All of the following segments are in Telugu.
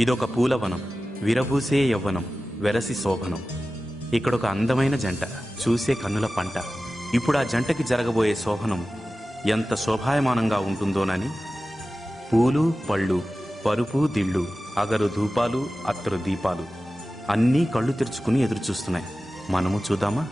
ఇదొక పూలవనం, విరబూసే యవ్వనం, వెరసి శోభనం. ఇక్కడొక అందమైన జంట, చూసే కన్నుల పంట. ఇప్పుడు ఆ జంటకి జరగబోయే శోభనం ఎంత శోభాయమానంగా ఉంటుందోనని పూలు పళ్ళు, పరుపు దిళ్ళు, అగరు ధూపాలు, అత్తరు దీపాలు అన్నీ కళ్ళు తెరుచుకుని ఎదురుచూస్తున్నాయి. మనము చూద్దామా?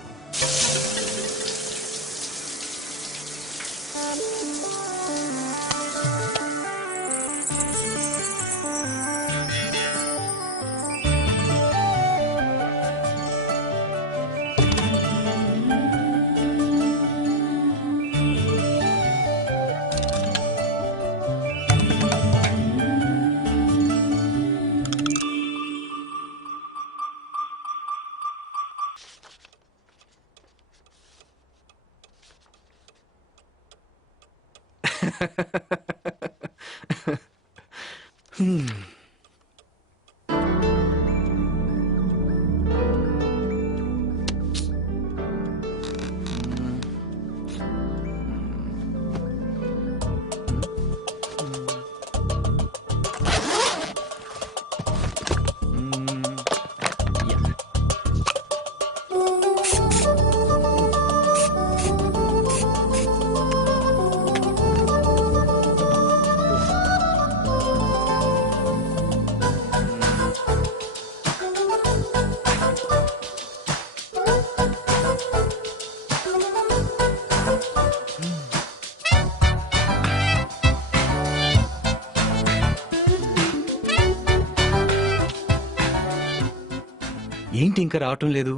ఏంటి ఇంకా రావటం లేదు?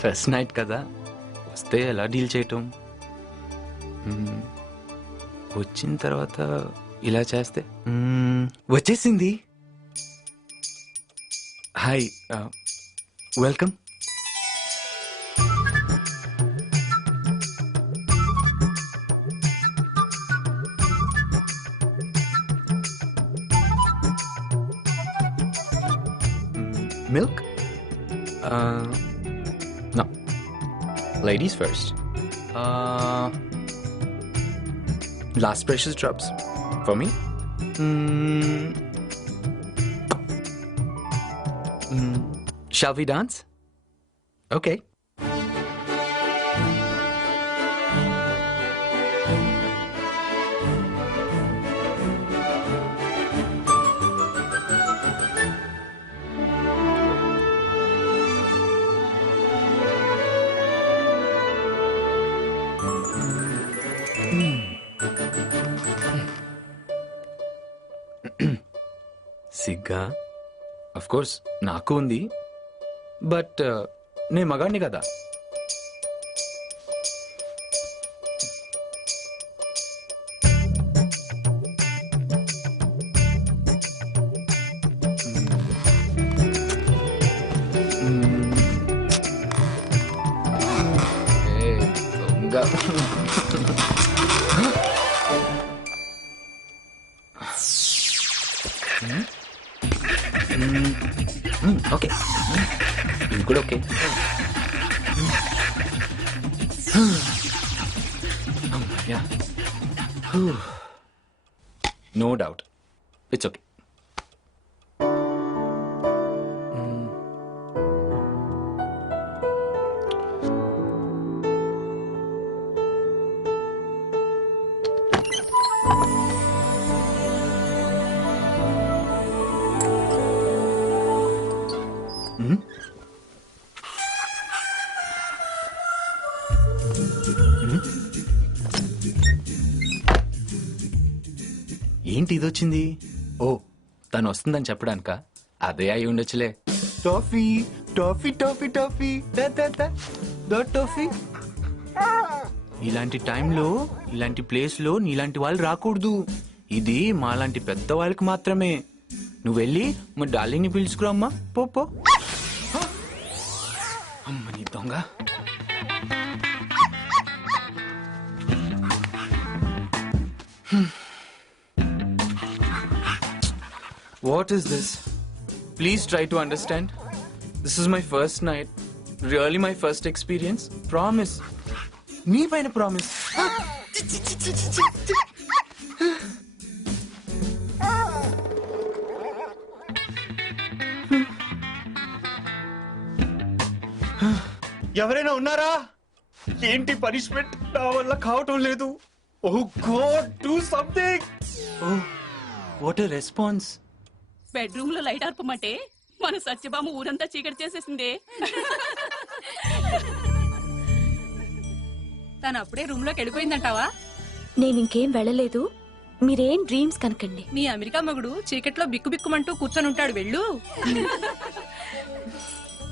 ఫస్ట్ నైట్ కదా, వస్తే ఎలా డీల్ చేయటం? వచ్చిన తర్వాత ఇలా చేస్తే వచ్చేసింది. Hi, welcome. Milk? No. Ladies first. Last precious drops. For me? Shall we dance? Okay. సిగ్గా? అఫ్ కోర్స్ నాకు ఉంది, బట్ నేను మగాడిని కదా. ఓకే, ఇది కూడా okay. No doubt, it's okay. ఏంటి ఇది వచ్చింది? ఓ, తను వస్తుందని చెప్పడానికా? అదే అయి ఉండొచ్చులే. Toffee toffee toffee toffee toffee. ఇలాంటి టైంలో, ఇలాంటి ప్లేస్లో నీలాంటి వాళ్ళు రాకూడదు. ఇది మాలాంటి పెద్ద వాళ్ళకి మాత్రమే. నువ్వు వెళ్ళి మా డార్లింగ్ని పిలుచుకురామ్మా. పో. అమ్మ నీ దొంగ. What is this? Please try to understand. This is my first night. Really my first experience. Promise. Nee paina promise. ఎవరైనా ఉన్నారా? ఏంటి పనిష్మెంట్? నా వల్ల కావటం లేదు. Oh god, do something. Oh what a response. Bedroom లో లైట్ ఆర్పమంటే మన సత్యభామ ఊరంతా చీకటి చేసేసిందే. తను అప్పుడే రూమ్ లోకి వెళ్ళిపోయిందంటావా? నేను ఇంకేం వెళ్ళలేదు. మీరేం డ్రీమ్స్ కనకండి. నీ అమెరికా మగుడు చీకట్లో బిక్కుబిక్కుమంటూ కూర్చొని ఉంటాడు. వెళ్ళు.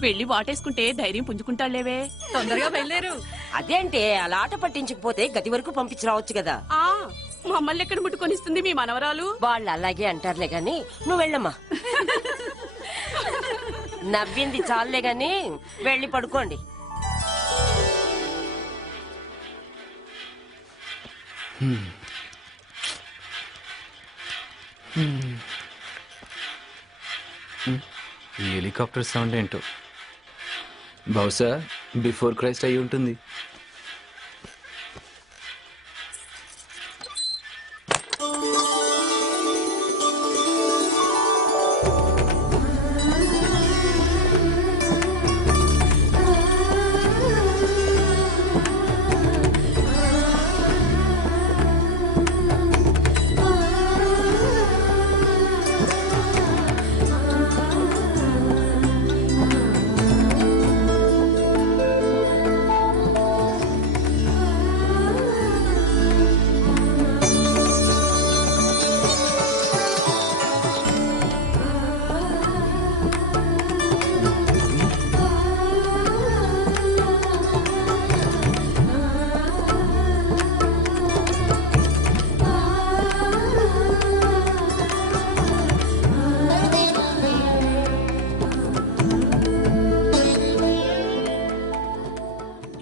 వెళ్ళి వాటేసుకుంటే ధైర్యం పుంజుకుంటాడులేవే. తొందరగా బయలుదేరు. అదేంటే అలా ఆట పట్టించకపోతే గది వరకు పంపించి రావచ్చు కదా. ఆ మమ్మల్ని ఎక్కడ ముట్టుకొనిస్తుంది మీ మనవరాలు? వాళ్ళు అలాగే అంటారులే గాని నువ్వు వెళ్ళమ్మా. నవ్వింది చాలులే గాని వెళ్ళి పడుకోండి. ఈ హెలికాప్టర్ సౌండ్ ఏంటో. బహుశా బిఫోర్ క్రైస్ట్ అయి ఉంటుంది.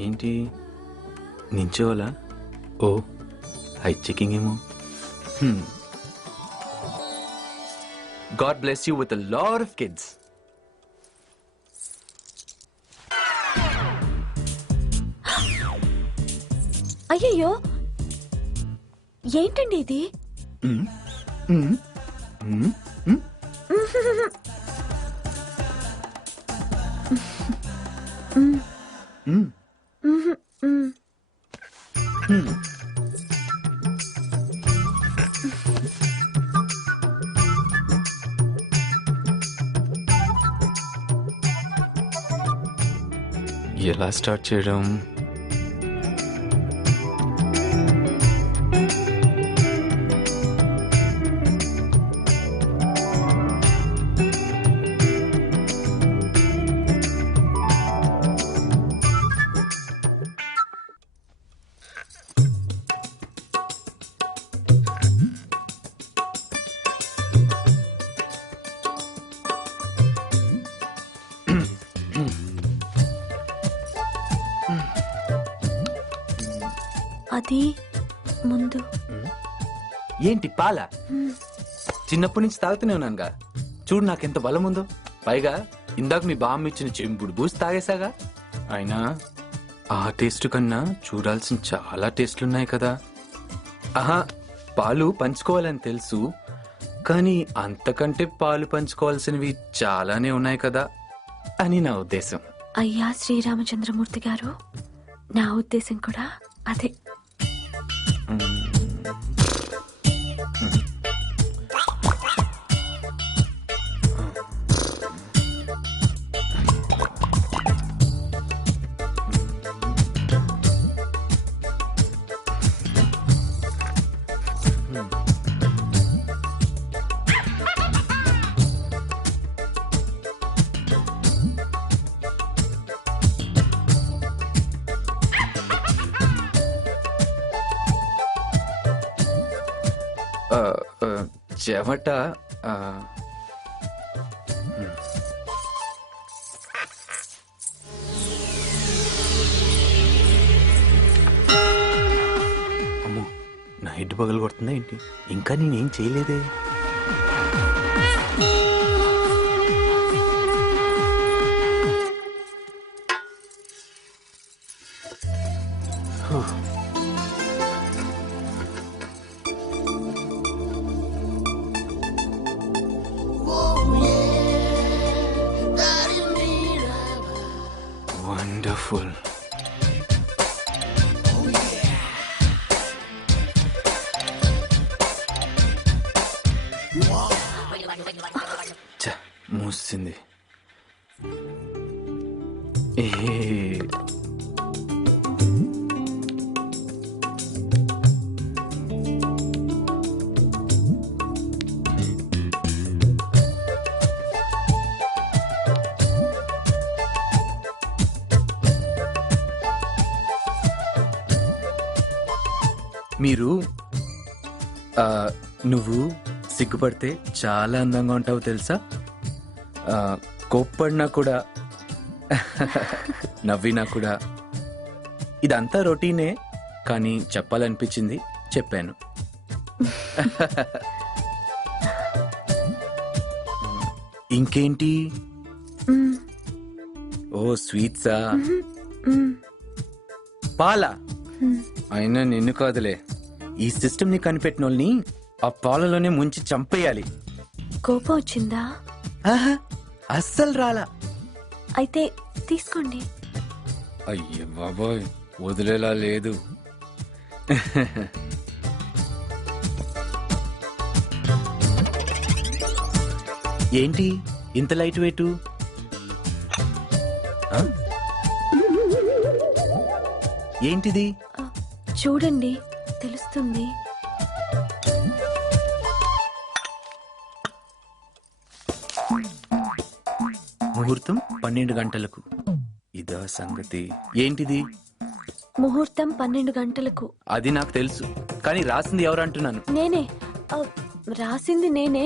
ఏంటి నించోవాలా? ఓ హైట్ చెకింగ్ ఏమో. God bless you with a lot of kids. అయ్యయ్యో, ఏంటండి ఇది? ఎలా స్టార్ట్ చేయడం? అది ముందు. ఏంటి పాల? చిన్నప్పటి నుంచి తాగుతూనే ఉన్నానుగా. చూడు నాకెంత బలం ఉందో. పైగా ఇందాక మీ బామ్మ ఇచ్చిన చెంపుడు బూసి తాగేసాగా. అయినా ఆ టేస్ట్ కన్నా చూడాల్సిన చాలా టేస్ట్లున్నాయి కదా. ఆహా, పాలు పంచుకోవాలని తెలుసు, కానీ అంతకంటే పాలు పంచుకోవాల్సినవి చాలానే ఉన్నాయి కదా అని నా ఉద్దేశం. అయ్యా శ్రీరామచంద్రమూర్తి గారు, నా ఉద్దేశం కూడా అదే. చెమట అమ్మో, నా హెడ్ పగలు కొడుతుందా ఏంటి? ఇంకా నేనేం చేయలేదే. Wonderful. వండర్ఫుల్. మూసింది. ఏ మీరు నువ్వు సిగ్గుపడితే చాలా అందంగా ఉంటావు తెలుసా. కోప్పడినా కూడా నవ్వినా కూడా ఇదంతా రొటీనే, కానీ చెప్పాలనిపించింది చెప్పాను. ఇంకేంటి? ఓ స్వీట్సా? పాలా? అయినా నిన్ను కాదులే, ఈ సిస్టమ్ ని కనిపెట్టిన వాళ్ళని ఆ పాలలోనే ముంచి చంపేయాలి. కోపం వచ్చిందా? అస్సలు రాలా. అయితే తీసుకోండి. అయ్యో బాబోయ్, వదిలేలా లేదు. ఏంటి ఇంత లైట్ వెయిట్? ఏంటిది? చూడండి, తెలుస్తుంది. ముహూర్తం 12 గంటలకు. ఇదా సంగతి. ఏంటిది? ముహూర్తం 12 గంటలకు. అది నాకు తెలుసు, కానీ రాసింది ఎవరు అంటున్నాను. నేనే. రాసింది నేనే,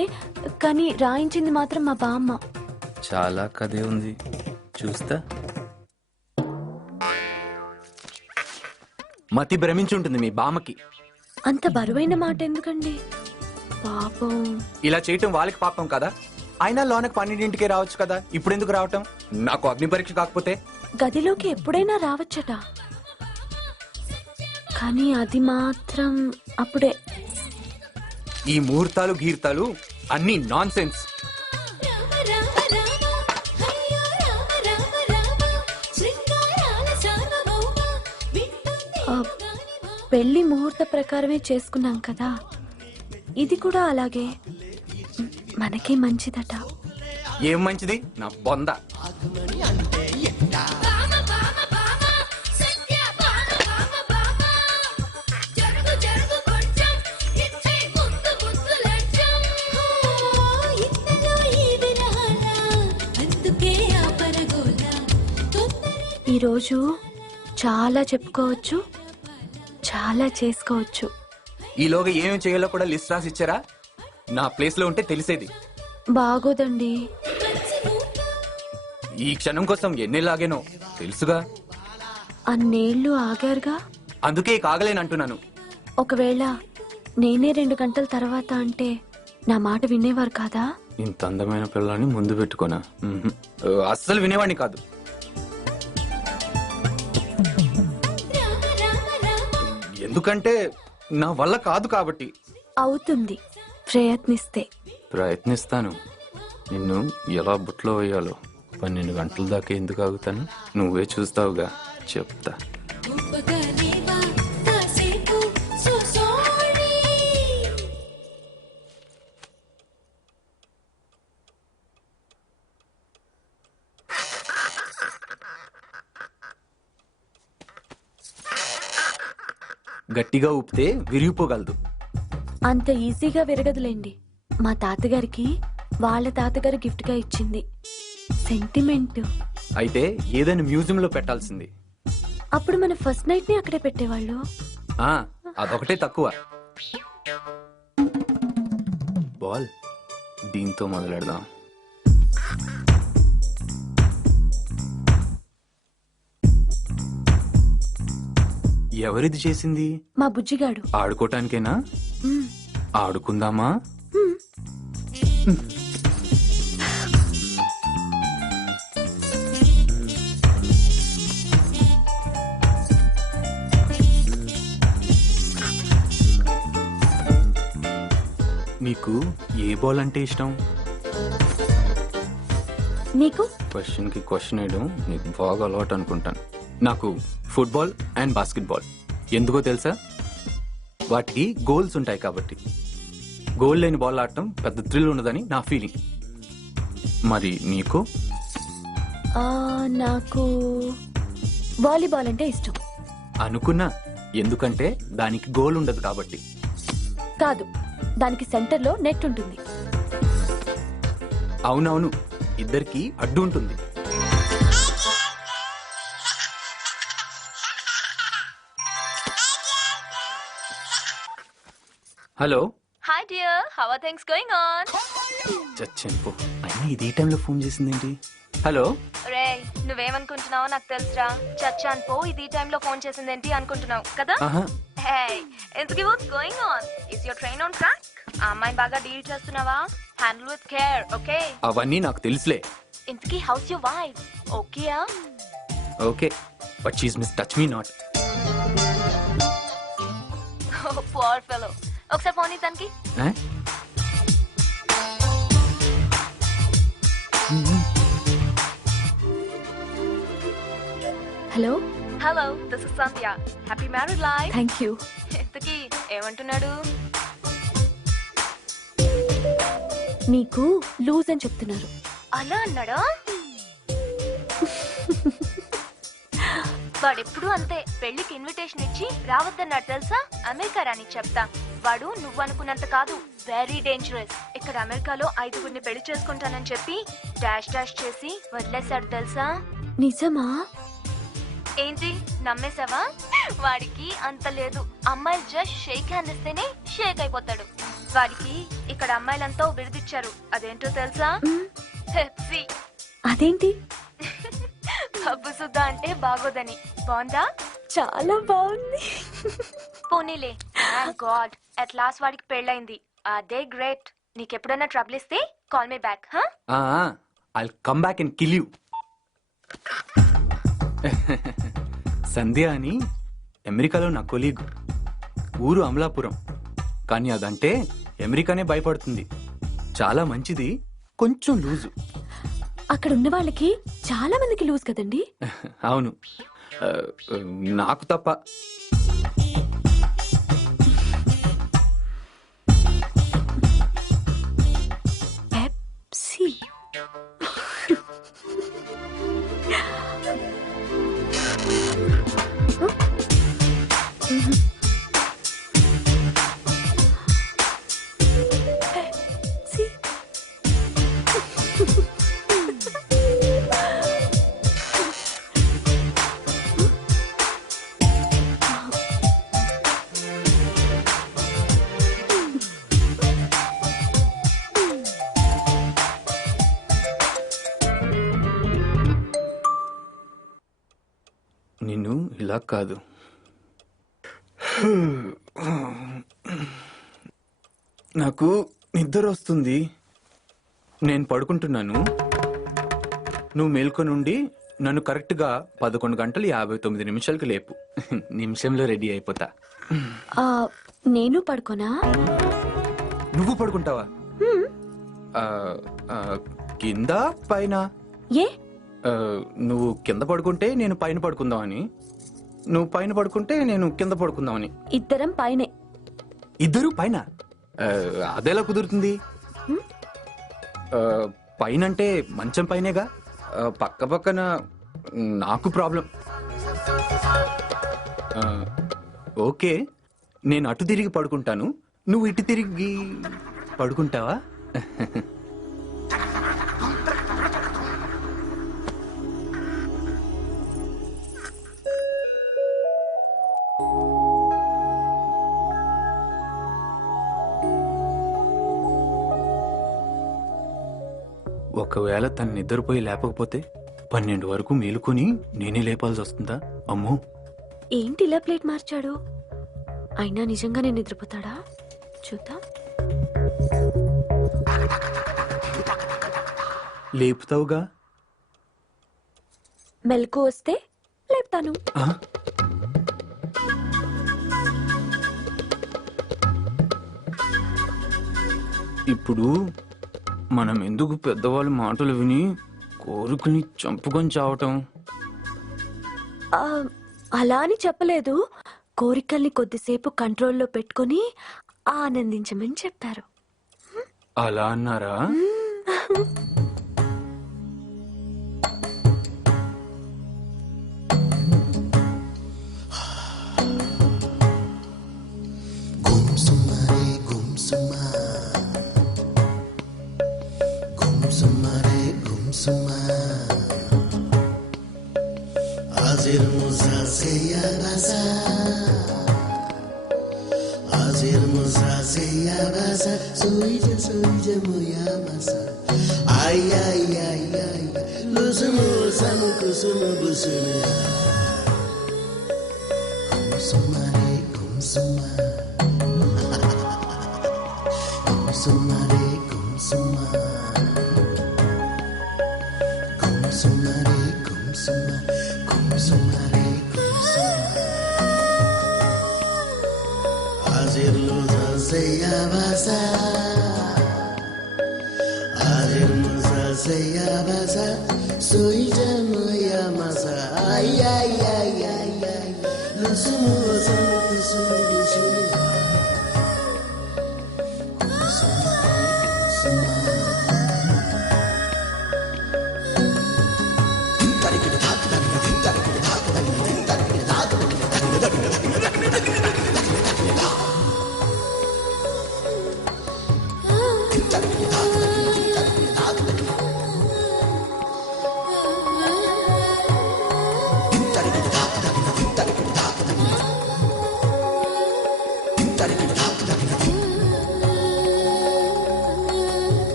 కానీ రాయించింది మాత్రం మా బామ్మ. చాలా కథే ఉంది, చూస్తా. మతి భ్రమించుంటుంది మీ బామ్మకి. అంత బరువైన మాట ఎందుకండి? పాపం. ఇలా చేయటం వాళ్ళకి పాపం కదా. అయినా లోనకి 12ంటికే రావచ్చు కదా, ఇప్పుడు ఎందుకు రావటం? నాకు అగ్ని పరీక్ష కాకపోతే గదిలోకి ఎప్పుడైనా రావచ్చట, కానీ అది మాత్రం అప్పుడే. ఈ ముహూర్తాలు గీర్తాలు అన్ని నాన్ సెన్స్. పెళ్లి ముహూర్త ప్రకారమే చేసుకున్నాం కదా, ఇది కూడా అలాగే. మనకే మంచిదట. ఏం మంచిది? నా బొంద. ఈరోజు చాలా చెప్పుకోవచ్చు, చాలా చేసుకోవచ్చు. ఈలోగా ఏమేమి చేయాలో కూడా లిస్ట్ రాసి ఇచ్చారా? నా ప్లేస్ లో ఉంటే తెలిసేది. బాగోదండి. ఈ క్షణం కోసం ఎన్నేలాగేనో తెలుసుగా. అన్నేళ్లు ఆగారుగా, అందుకే కాగలేనంటున్నాను. ఒకవేళ నేనే 2 గంటల తర్వాత అంటే నా మాట వినేవారు కాదా? ఇంత అందమైన పిల్లని ముందు పెట్టుకోనా? అస్సలు వినేవాడిని కాదు. ఎందుకంటే నా వల్ల కాదు కాబట్టి. అవుతుంది, ప్రయత్నిస్తే. ప్రయత్నిస్తాను. నిన్ను ఎలా బుట్లో వేయాలో. 12 గంటల దాకా ఎందుకు ఆగుతాను? నువ్వే చూస్తావుగా, చెప్తా. గట్టిగా ఊపితే విరిగిపోగలదు. అంత ఈజీగా విరగదులేండి. మా తాతగారికి వాళ్ళ తాతగారు గిఫ్ట్ గా ఇచ్చింది. సెంటిమెంట్. అయితే ఏదైనా మ్యూజియం లో పెట్టాల్సింది. అప్పుడు మన ఫస్ట్ నైట్ ని అక్కడే పెట్టేవాళ్ళు. అదొకటే తక్కువ. బాల్, దీంతో మొదలెడదాం. ఎవరిది చేసింది? మా బుజ్జిగాడు. ఆడుకోటానికేనా? ఆడుకుందామా? నీకు ఏ బాల్ అంటే ఇష్టం? నీకు? క్వశ్చన్ కి క్వశ్చన్ వేయడం నీకు బాగా అలవాటు అనుకుంటాను. నాకు ఫుట్బాల్ అండ్ బాస్కెట్బాల్. ఎందుకో తెలుసా? వాటికి గోల్స్ ఉంటాయి కాబట్టి. గోల్ లేని బాల్ ఆడటం పెద్ద థ్రిల్ ఉన్నదని నా ఫీలింగ్. మరి నీకు? నాకు వాలీబాల్ అంటే ఇష్టం. అనుకున్నా, ఎందుకంటే దానికి గోల్ ఉండదు కాబట్టి. కాదు, దానికి సెంటర్లో నెట్ ఉంటుంది. అవునవును, ఇద్దరికి అడ్డు ఉంటుంది. Hello. Hi dear, how are things going on? చచ్చాను. అయినా ఇది ఈ టైంలో ఫోన్ చేసిందేంటి? హలో. రే, నువ్వేమనుకుంటున్నావో నాకు తెలుసురా. చచ్చాను పో, ఇది ఈ టైంలో ఫోన్ చేసిందేంటి అనుకుంటున్నావు కదా? ఆహా. హే, ఇంతకీ what's going on? Is your train on track? ఆ అమ్మాయిని బాగా డీల్ చేస్తున్నావా? Handle with care, okay? అవన్నీ నాకు తెలుసులే. ఇంతకీ హౌస్ యువర్ వైఫ్? ఓకేయా? Okay, but she's miss touch me not. Poor fellow. ఒకసారి ఫోన్ ఇద్దానికి. Hello. Hello, this is Sandhya. Happy married life. Thank you. ఇంతకీ ఏమంటున్నాడు? మీకు లూజ్ అని చెప్తున్నారు. అలా అన్నాడా? వాడెప్పుడు అంతే, పెళ్లికి ఇన్విటేషన్ ఇచ్చి రావద్దన్నాడు తెలుసా? అమెరికా రాని చెప్తా. వాడు నువ్వు అనుకున్నంత కాదు, వెరీ డేంజరస్. ఇక్కడ అమెరికాలో 5గురిని పెళ్లి చేసుకుంటానని చెప్పి డాష్ డాష్ చేసి వదిలేశాడు తెలుసా? నిజమా? ఏంటి నమ్మేశావా? వాడికి అంత లేదు. అమ్మాయిలు జస్ట్ షేక్ హ్యాండ్ ఇస్తేనే షేక్ అయిపోతాడు. వాడికి ఇక్కడ అమ్మాయిలంతా బిరుదిచ్చారు. అదేంటో తెలుసా? పెప్సీ. అదేంటి? పబ్బు సుద్దా అంటే బాగోదని. బాగుందా? చాలా బాగుంది. పోనీలే. గాడ్, అట్ లాస్ట్ వాడికి పెళ్ళైంది. అదే గ్రేట్. నీకెప్పుడైనా ట్రబుల్ ఇస్తే call me back. I'll come back and kill you. Sandhya అని అమెరికాలో నా కొలీగ్. ఊరు అమలాపురం. కానీ అదంటే అమెరికానే భయపడుతుంది. చాలా మంచిది, కొంచెం లూజు. అక్కడ ఉన్న వాళ్ళకి చాలా మందికి లూజ్ కదండి. అవును, నాకు తప్ప. పెప్సీ. నిన్ను ఇలా కాదు. నాకు నిద్ర వస్తుంది. నేను పడుకుంటున్నాను. నువ్వు మేల్కొనుండి నన్ను కరెక్ట్గా 11:59 లేపు. నిమిషంలో రెడీ అయిపోతా. నేను పడుకోనా? నువ్వు పడుకుంటావా? కింద పైన? ఏ? నువ్వు కింద పడుకుంటే నేను పైన పడుకుందామని, నువ్వు పైన పడుకుంటే నేను కింద పడుకుందామని. ఇద్దరం పైనే. ఇద్దరు పైన? అదెలా కుదురుతుంది? పైనంటే మంచం పైనేగా, పక్క పక్కన నాకు ప్రాబ్లం. ఓకే, నేను అటు తిరిగి పడుకుంటాను, నువ్వు ఇటు తిరిగి పడుకుంటావా? ఒకవేళ తను నిద్రపోయి లేపకపోతే 12 వరకు మేలుకొని నేనే లేపాల్సి వస్తుందా? అమ్మో, ఏంటి ఇలా ప్లేట్ మార్చాడు? అయినా నిజంగానే నిద్రపోతాడా? చూద్దాం. లేపుతావుగా? మెలకు వస్తే లేపుతాను. ఇప్పుడు మనం ఎందుకు పెద్దవాళ్ళ మాటలు విని కోరికని చంపుకొని చావటం? ఆ, అలా అని చెప్పలేదు. కోరికల్ని కొద్దిసేపు కంట్రోల్లో పెట్టుకొని ఆనందించమని చెప్పారు. అలా అన్నారా?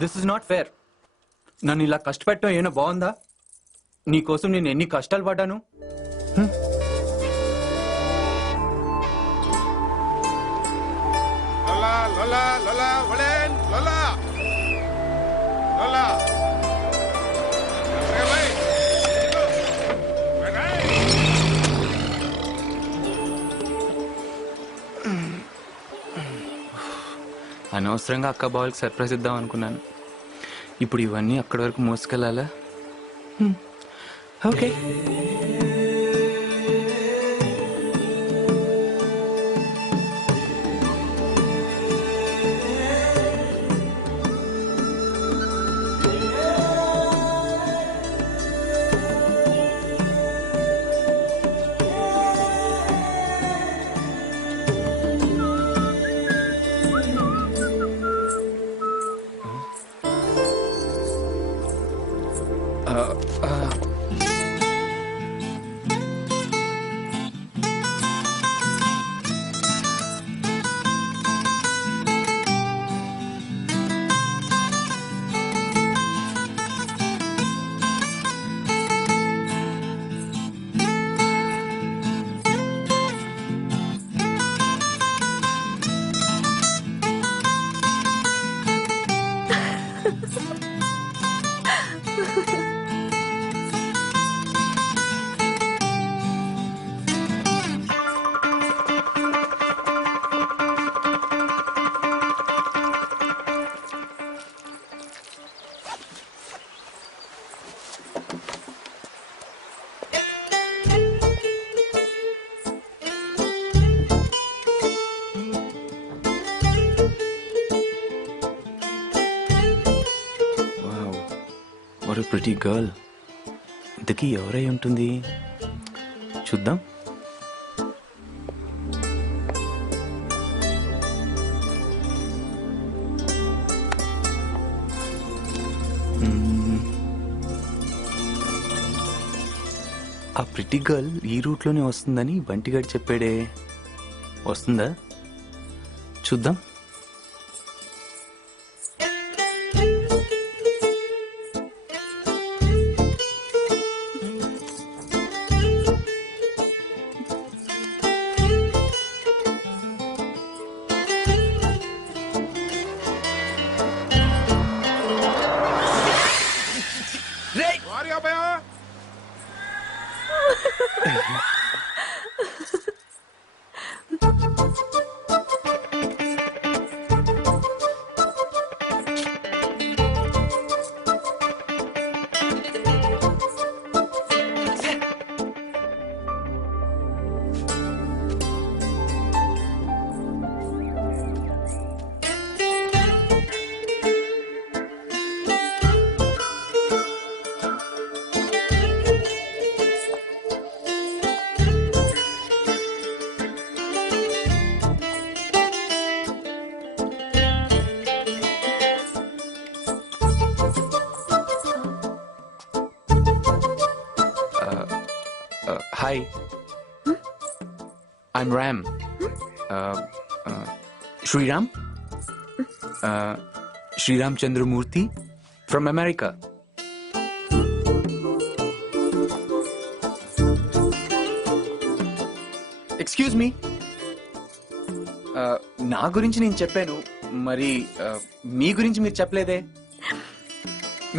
This is not fair. నన్ను ఇలా కష్టపెట్టడం ఏమైనా బాగుందా? నీకోసం నేను ఎన్ని కష్టాలు పడ్డాను. అనవసరంగా అక్క బావకి సర్ప్రైజ్ ఇద్దాం అనుకున్నాను. ఇప్పుడు ఇవన్నీ అక్కడి వరకు మోసుకెళ్ళాలా? Okay. What a pretty girl. ఇంతకీ ఎవరై ఉంటుంది? చూద్దాం. ఆ ప్రిటీ గర్ల్ ఈ రూట్లోనే వస్తుందని బంటిగాడు చెప్పాడే. వస్తుందా? చూద్దాం. Hi I'm Ram Sriram Sriram Chandramurthy from America. Excuse me, నా గురించి నేను చెప్పాను, మరి మీ గురించి మీరు చెప్పలేదే?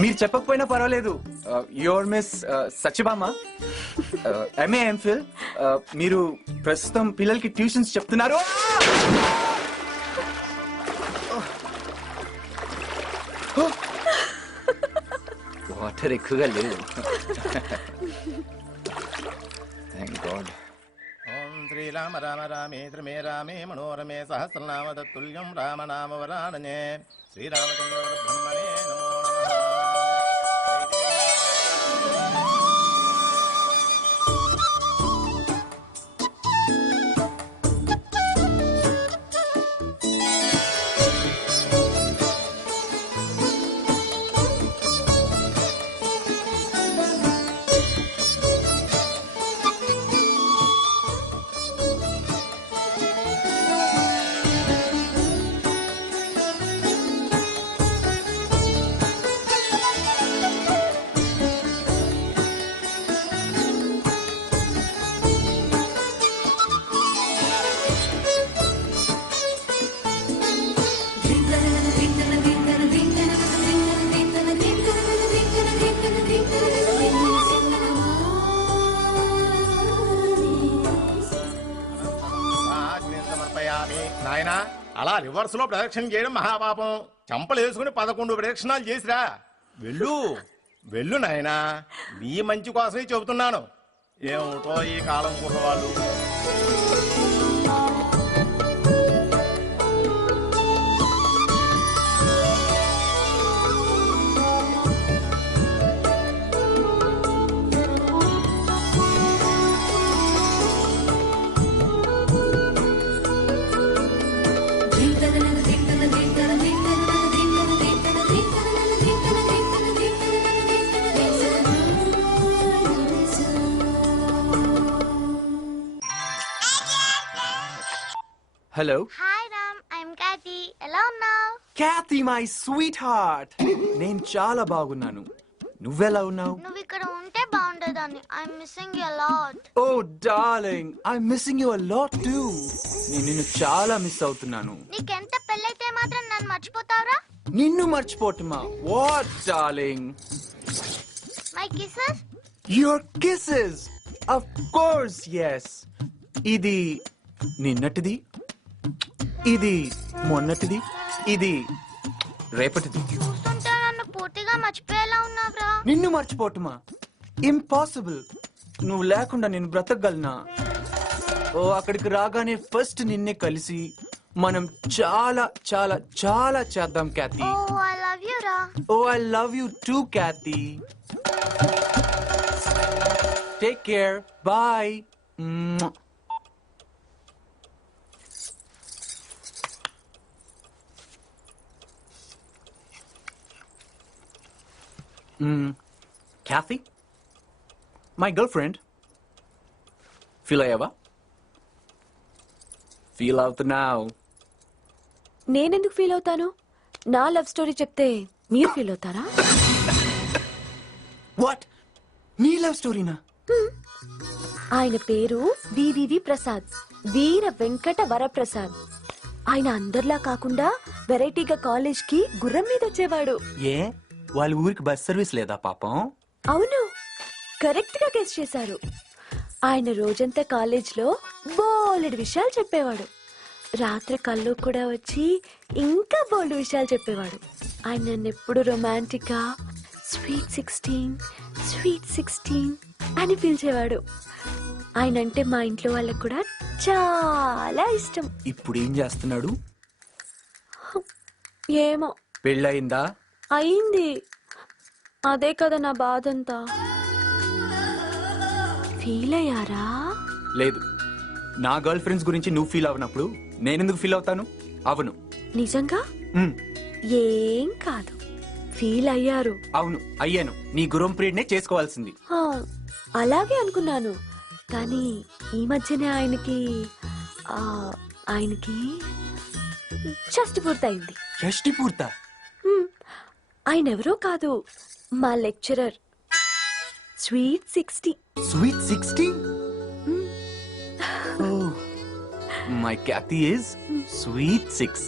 మీరు చెప్పకపోయినా పర్వాలేదు. Your miss Satyabhama, MA MPhil. మీరు ప్రస్తుతం పిల్లలకి ట్యూషన్స్ చెప్తున్నారు. వాటర్ ఎక్కువగా లేవు. Thank god. ఓం శ్రీరామ రామ రామేంద్ర మే రామే మనోరమే సహస్రనామ తత్తుల్యం రామనామ వరాననే శ్రీరామచంద్ర బ్రహ్మణే నమో నాయనా, అలా రివర్స్ లో ప్రదక్షిణ చేయడం మహాపాపం. చంపలు వేసుకుని 11 ప్రదక్షిణాలు చేసిరా. వెళ్ళు వెళ్ళు నాయనా, నీ మంచి కోసమే చెబుతున్నాను. ఏమిటో ఈ కాలం కుర్రవాళ్ళు. Hello hi Ram, I'm Kathy. ఎలా ఉన్నావు? Kathy my sweetheart. నేను చాలా బాగున్నాను. నువ్వెలా ఉన్నావు? నువ్వు ఇక్కడ ఉంటే బాగుండేదాన్ని. I'm missing you lot. Oh darling, I'm missing you a lot too. నేను నిన్ను చాలా మిస్ అవుతున్నాను. నీకెంత పెళ్ళైతే మాత్రం నన్ను మర్చిపోతావురా? నిన్ను మర్చిపోతుమా? What darling? My kisses? Your kisses, of course yes. ఇది నిన్నటిది, ఇది మొన్నటిది, ఇది రేపటిది. చూస్తుంటే నన్ను పూర్తిగా మర్చిపోయేలా ఉన్నావురా. నిన్ను మర్చిపోవటమా? ఇంపాసిబుల్. నువ్వు లేకుండా నేను బ్రతకగలనా? ఓ అక్కడికి రాగానే ఫస్ట్ నిన్నే కలిసి మనం చాలా చాలా చాలా చేద్దాం Kathy. Oh I love you రా. Oh I love you too Kathy. Take care, bye. Kathy? My girlfriend. Feel అయ్యావా? ఫీల్ అవుతున్నావు. నేనెందుకు ఫీల్ అవుతాను? నా లవ్ స్టోరీ చెప్తే మీరు ఫీల్ అవుతారా? వాట్? నీ లవ్ స్టోరీనా? ఆయన పేరు వివివి ప్రసాద్, వీర వెంకట వరప్రసాద్. ఆయన అందరిలా కాకుండా వెరైటీగా కాలేజ్ కి గుర్రం మీద వచ్చేవాడు. ఏ వాళ్ళ ఊరికి బస్ సర్వీస్ లేదా పాపం? అవును, కరెక్ట్ గా గెస్ చేశారు. ఆయన రోజంతా కాలేజ్ లో బోలెడు విషయాలు చెప్పేవాడు. రాత్రి కళ్ళు కూడా వచ్చి ఇంకా బోల్డ్ విషయాలు చెప్పేవాడు. ఆయన నన్ను ఎప్పుడు రొమాంటిక్ గా స్వీట్ 16 స్వీట్ 16 అని పిలిచేవాడు. ఆయన అంటే మా ఇంట్లో వాళ్ళకు కూడా చాలా ఇష్టం. ఇప్పుడు ఏం చేస్తున్నాడు? ఏమో. పెళ్ళయిందా? అయింది. అదే కదా నా బాధంతా. ఫీల్ అయ్యారా? లేదు. నా గర్ల్ ఫ్రెండ్స్ గురించి నువ్వు ఫీల్ అవనప్పుడు నేనెందుకు ఫీల్ అవుతాను? అవును. నిజంగా? మ్, ఏం కాదు, ఫీల్ అయ్యారు. అవును అయ్యాను. నీ గుర్రం పీరియడ్ నే చేసుకోవాల్సింది. హా, అలాగే అనుకున్నాను. కానీ ఈ మధ్యనే ఆ, ఆయనకి షష్టి పూర్తయింది. షష్టి పూర్తా? ఆయన ఎవరో కాదు, మా lecturer. Sweet 60. Sweet 60? My Khyati is sweet 6.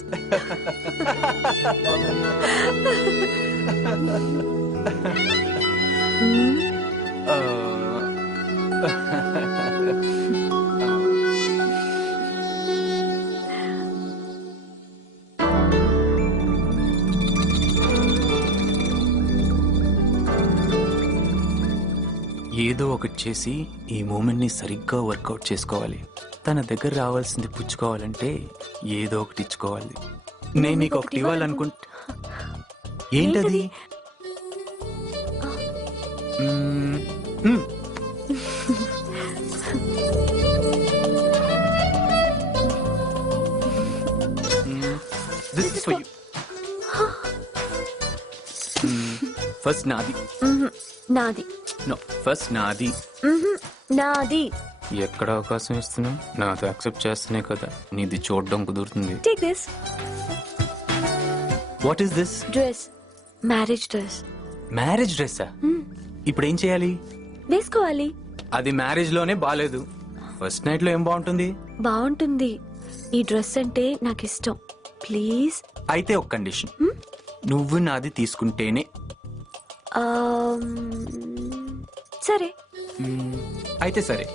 ఏదో ఒకటి చేసి ఈ మూమెంట్ ని సరిగ్గా వర్కౌట్ చేసుకోవాలి. తన దగ్గర రావాల్సింది పుచ్చుకోవాలంటే ఏదో ఒకటి ఇచ్చుకోవాలి. నేను నీకు ఒకటి ఇవ్వాలనుకుంటా. ఏంటది? This is for you. First నాది. నాది. నో, ఫస్ట్ నాది. నాది. ఎక్కడ అవకాశం ఇస్తున్నావు? నాతో యాక్సెప్ట్ చేస్తేనే కదా నీది చూడడం కుదురుతుంది. Take this. What is this? Dress. Marriage dress. Marriage డ్రెస్సా? ఇప్పుడు ఏం చేయాలి? వేసుకోవాలి. అది మ్యారేజ్ లోనే బాలేదు, ఫస్ట్ నైట్ లో ఏం బాగుంటుంది? బాగుంటుంది. ఈ డ్రెస్ అంటే నాకు ఇష్టం. ప్లీజ్. అయితే ఒక కండిషన్, నువ్వు నాది తీసుకుంటేనే. సరే. అయితే సరే.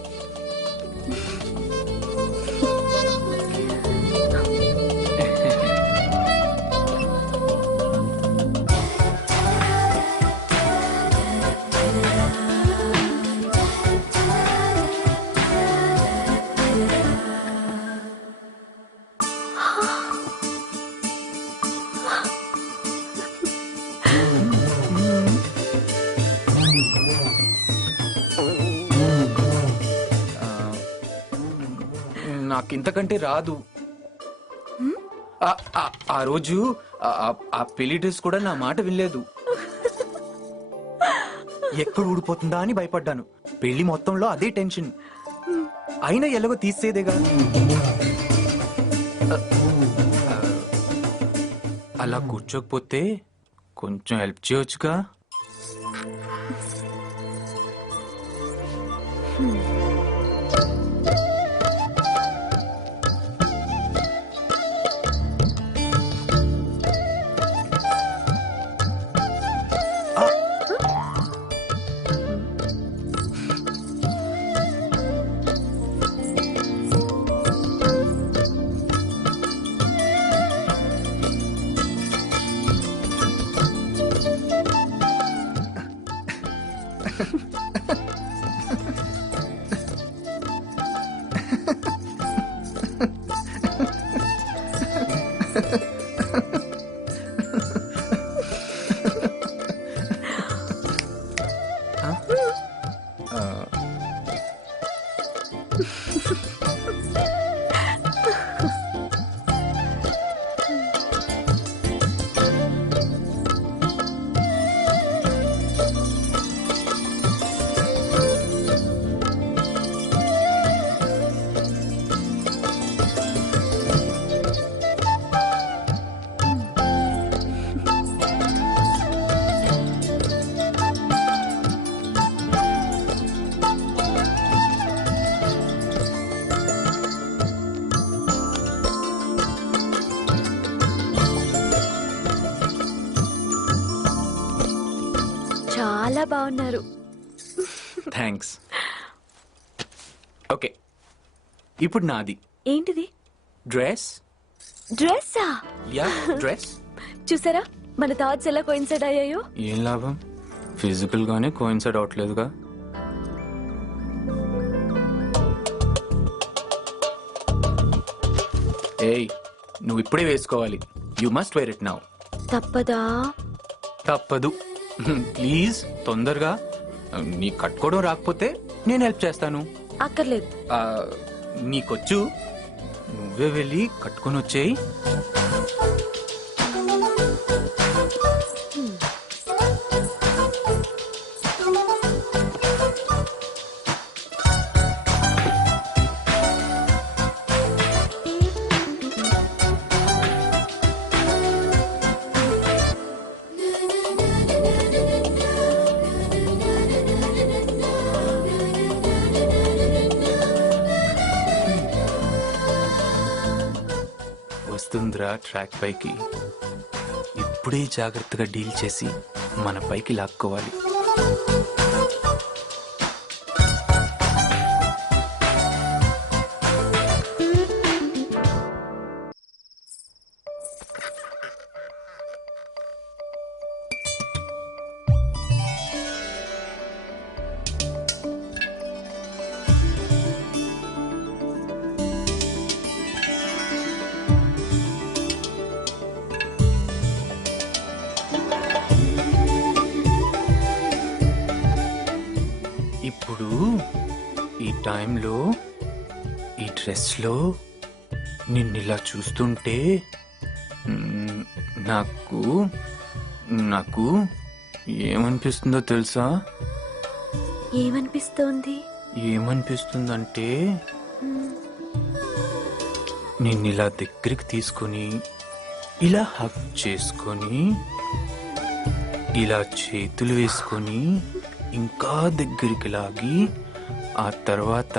నాకు ఇంతకంటే రాదు. ఆ రోజు ఆ పెళ్లి డ్రెస్ కూడా నా మాట వినలేదు. ఎక్కడ ఊడిపోతుందా అని భయపడ్డాను. పెళ్లి మొత్తంలో అదే టెన్షన్. అయినా ఎలాగో తీసేదేగా. అలా కూర్చోకపోతే కొంచెం హెల్ప్ చేయొచ్చుగా. చాలా బాగున్నారు. థ్యాంక్స్. ఓకే, ఇప్పుడు నాది. ఏంటిది? డ్రెస్. డ్రెస్సా? Ya, dress. చూసారా మన థాట్స్ ఎలా కోయిన్సైడ్ అయ్యాయో? ఏం లాభం, ఫిజికల్ గానే కోయిన్సైడ్ అవట్లేదుగా. ఏయ్, నువ్వు ఇప్పుడే వేసుకోవాలి. You must wear it now. తప్పదా? తప్పదు. ప్లీజ్ తొందరగా. నీ కట్టుకోవడం రాకపోతే నేను హెల్ప్ చేస్తాను. అక్కర్లేదు. నీకొచ్చు, నువ్వే వెళ్ళి కట్టుకొని వచ్చేయి. వస్తుందిరా ట్రాక్ పైకి. ఇప్పుడే జాగ్రత్తగా డీల్ చేసి మన పైకి లాక్కోవాలి. ఇప్పుడు ఈ టైంలో ఈ డ్రెస్లో నిన్నిలా చూస్తుంటే నాకు నాకు ఏమనిపిస్తుందో తెలుసా? ఏమనిపిస్తోంది? ఏమనిపిస్తుందంటే నిన్నిలా దగ్గరికి తీసుకొని ఇలా హగ్ చేసుకొని ఇలా చేతులు వేసుకొని ఇంకా దగ్గరికి లాగి ఆ తర్వాత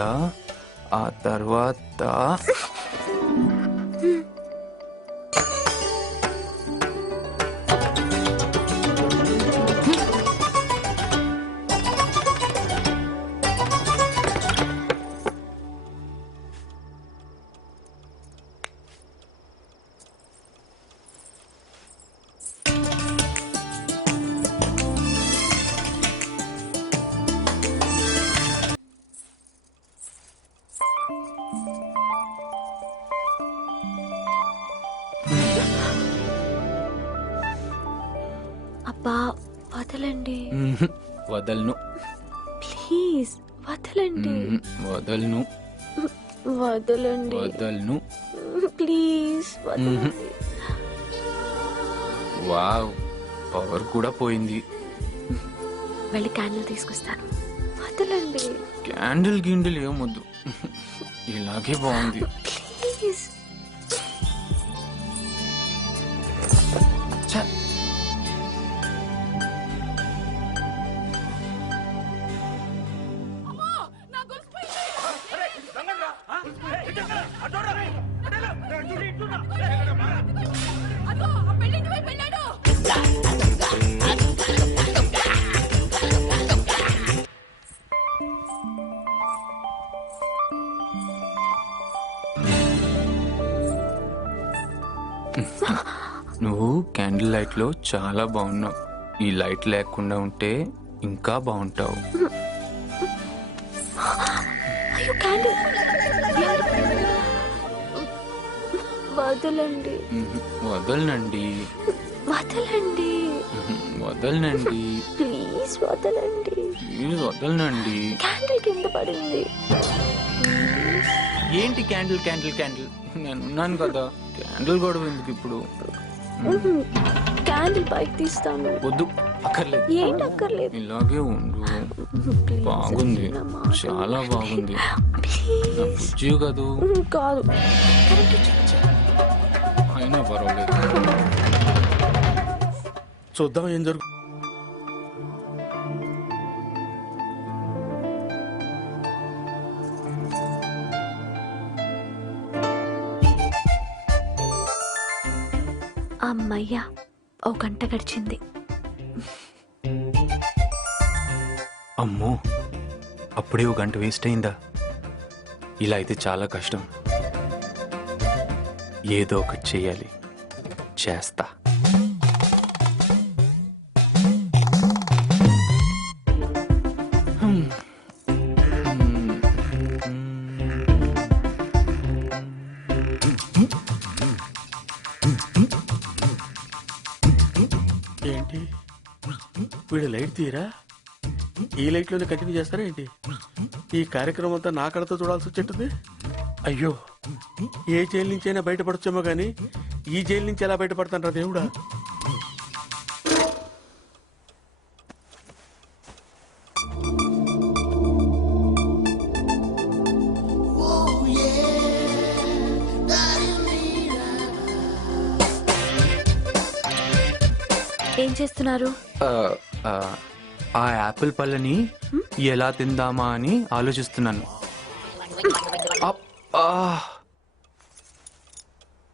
అబ్బా వదలండి, వదలను ప్లీజ్ వదలండి, వదలను వదలండి, వదలను. ప్లీజ్ వదలండి. వావ్, పవర్ కూడా పోయింది. వెళ్ళి క్యాండిల్ తీసుకొస్తాను, వదలండి క్యాండిల్ గిండిల్ ఏమొద్దు, ఇలాగే బాగుంది. ప్లీజ్. నువ్వు క్యాండిల్ లైట్ లో చాలా బాగున్నావు. ఈ లైట్ లేకుండా ఉంటే ఇంకా బాగుంటావు. అయ్యో క్యాండిల్, వదలండి, వదలనండి, వదలండి, వదలనండి, ప్లీజ్ వదలండి. ప్లీజ్ వదలనండి. క్యాండిల్ కింద పడింది. ఏంటి క్యాండిల్ క్యాండిల్ క్యాండిల్? నేను ఉన్నాను కదా, క్యాండిల్ గొడవ ఎందుకు ఇప్పుడు? క్యాండిల్ పైకి తీస్తాను. వద్దు, అక్కర్లేదు. ఏంటి అక్కర్లేదు? ఇలాగే ఉండు. Please, బాగుంది, నా మాట చాలా బాగుంది. నా ప్లీజ్. బుజ్జి కదూ, కాదు, కరెక్ట్ చెప్పు. అయినా పర్వాలేదు. చూద్దాం ఏం జరుగు. అమ్మయ్యా, ఓ గంట గడిచింది. అమ్మో, అప్పుడే ఒక గంట వేస్ట్ అయిందా? ఇలా అయితే చాలా కష్టం. ఏదో ఒకటి చేయాలి, చేస్తా. ఏంటి వీడు లైట్ తీరా ఈ లైట్ లోనే కంటిన్యూ చేస్తారా ఏంటి? ఈ కార్యక్రమం అంతా నా కడతో చూడాల్సి వచ్చేట్టుంది. అయ్యో, ఏ జైలు నుంచి అయినా బయటపడొచ్చేమో గానీ ఈ జైలు నుంచి ఎలా బయటపడతాను రా దేవుడా. ఏం చేస్తున్నారు? ఆ యాపిల్ పళ్ళని ఎలా తిందామా అని ఆలోచిస్తున్నాను.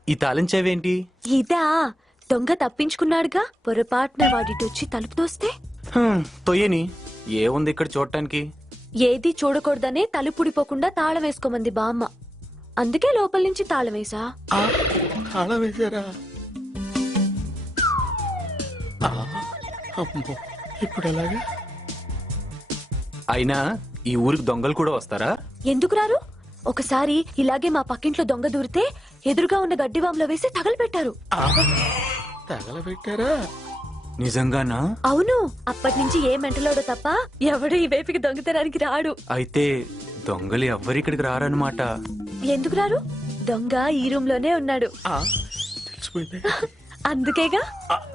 ఈ తాళం చెవేంటి? ఇదా దొంగ తప్పించుకున్నాడుగా, పొరపాటున వాడిటొచ్చి తలుపు తోస్తే తొయ్యని ఏముంది ఇక్కడ చూడటానికి? ఏది చూడకూడదనే తలుపుడిపోకుండా తాళం వేసుకోమంది బామ్మ. అందుకే లోపల నుంచి తాళం వేసా. తాళం వేశారా? అమ్మో, ఇప్పుడు ఎలాగా? అయినా ఈ ఊరికి దొంగలు కూడా వస్తారా? ఎందుకు రారు? ఒకసారి ఇలాగే మా పక్కింట్లో దొంగ దూరితే ఎదురుగా ఉన్న గడ్డివాంలో వేసి తగలబెట్టారు. తగలబెట్టారా? నిజంగానా? అవును, అప్పటి నుంచి ఏ మెంటలోడో తప్ప ఎవడు ఈ వైపుకి దొంగతనానికి రాడు. అయితే దొంగలు ఎవ్వరిక్కడికి రారన్నమాట. ఎందుకు రారు? దొంగ ఈ రూమ్ లోనే ఉన్నాడు. తెలిసిపోయింది. అందుకేగా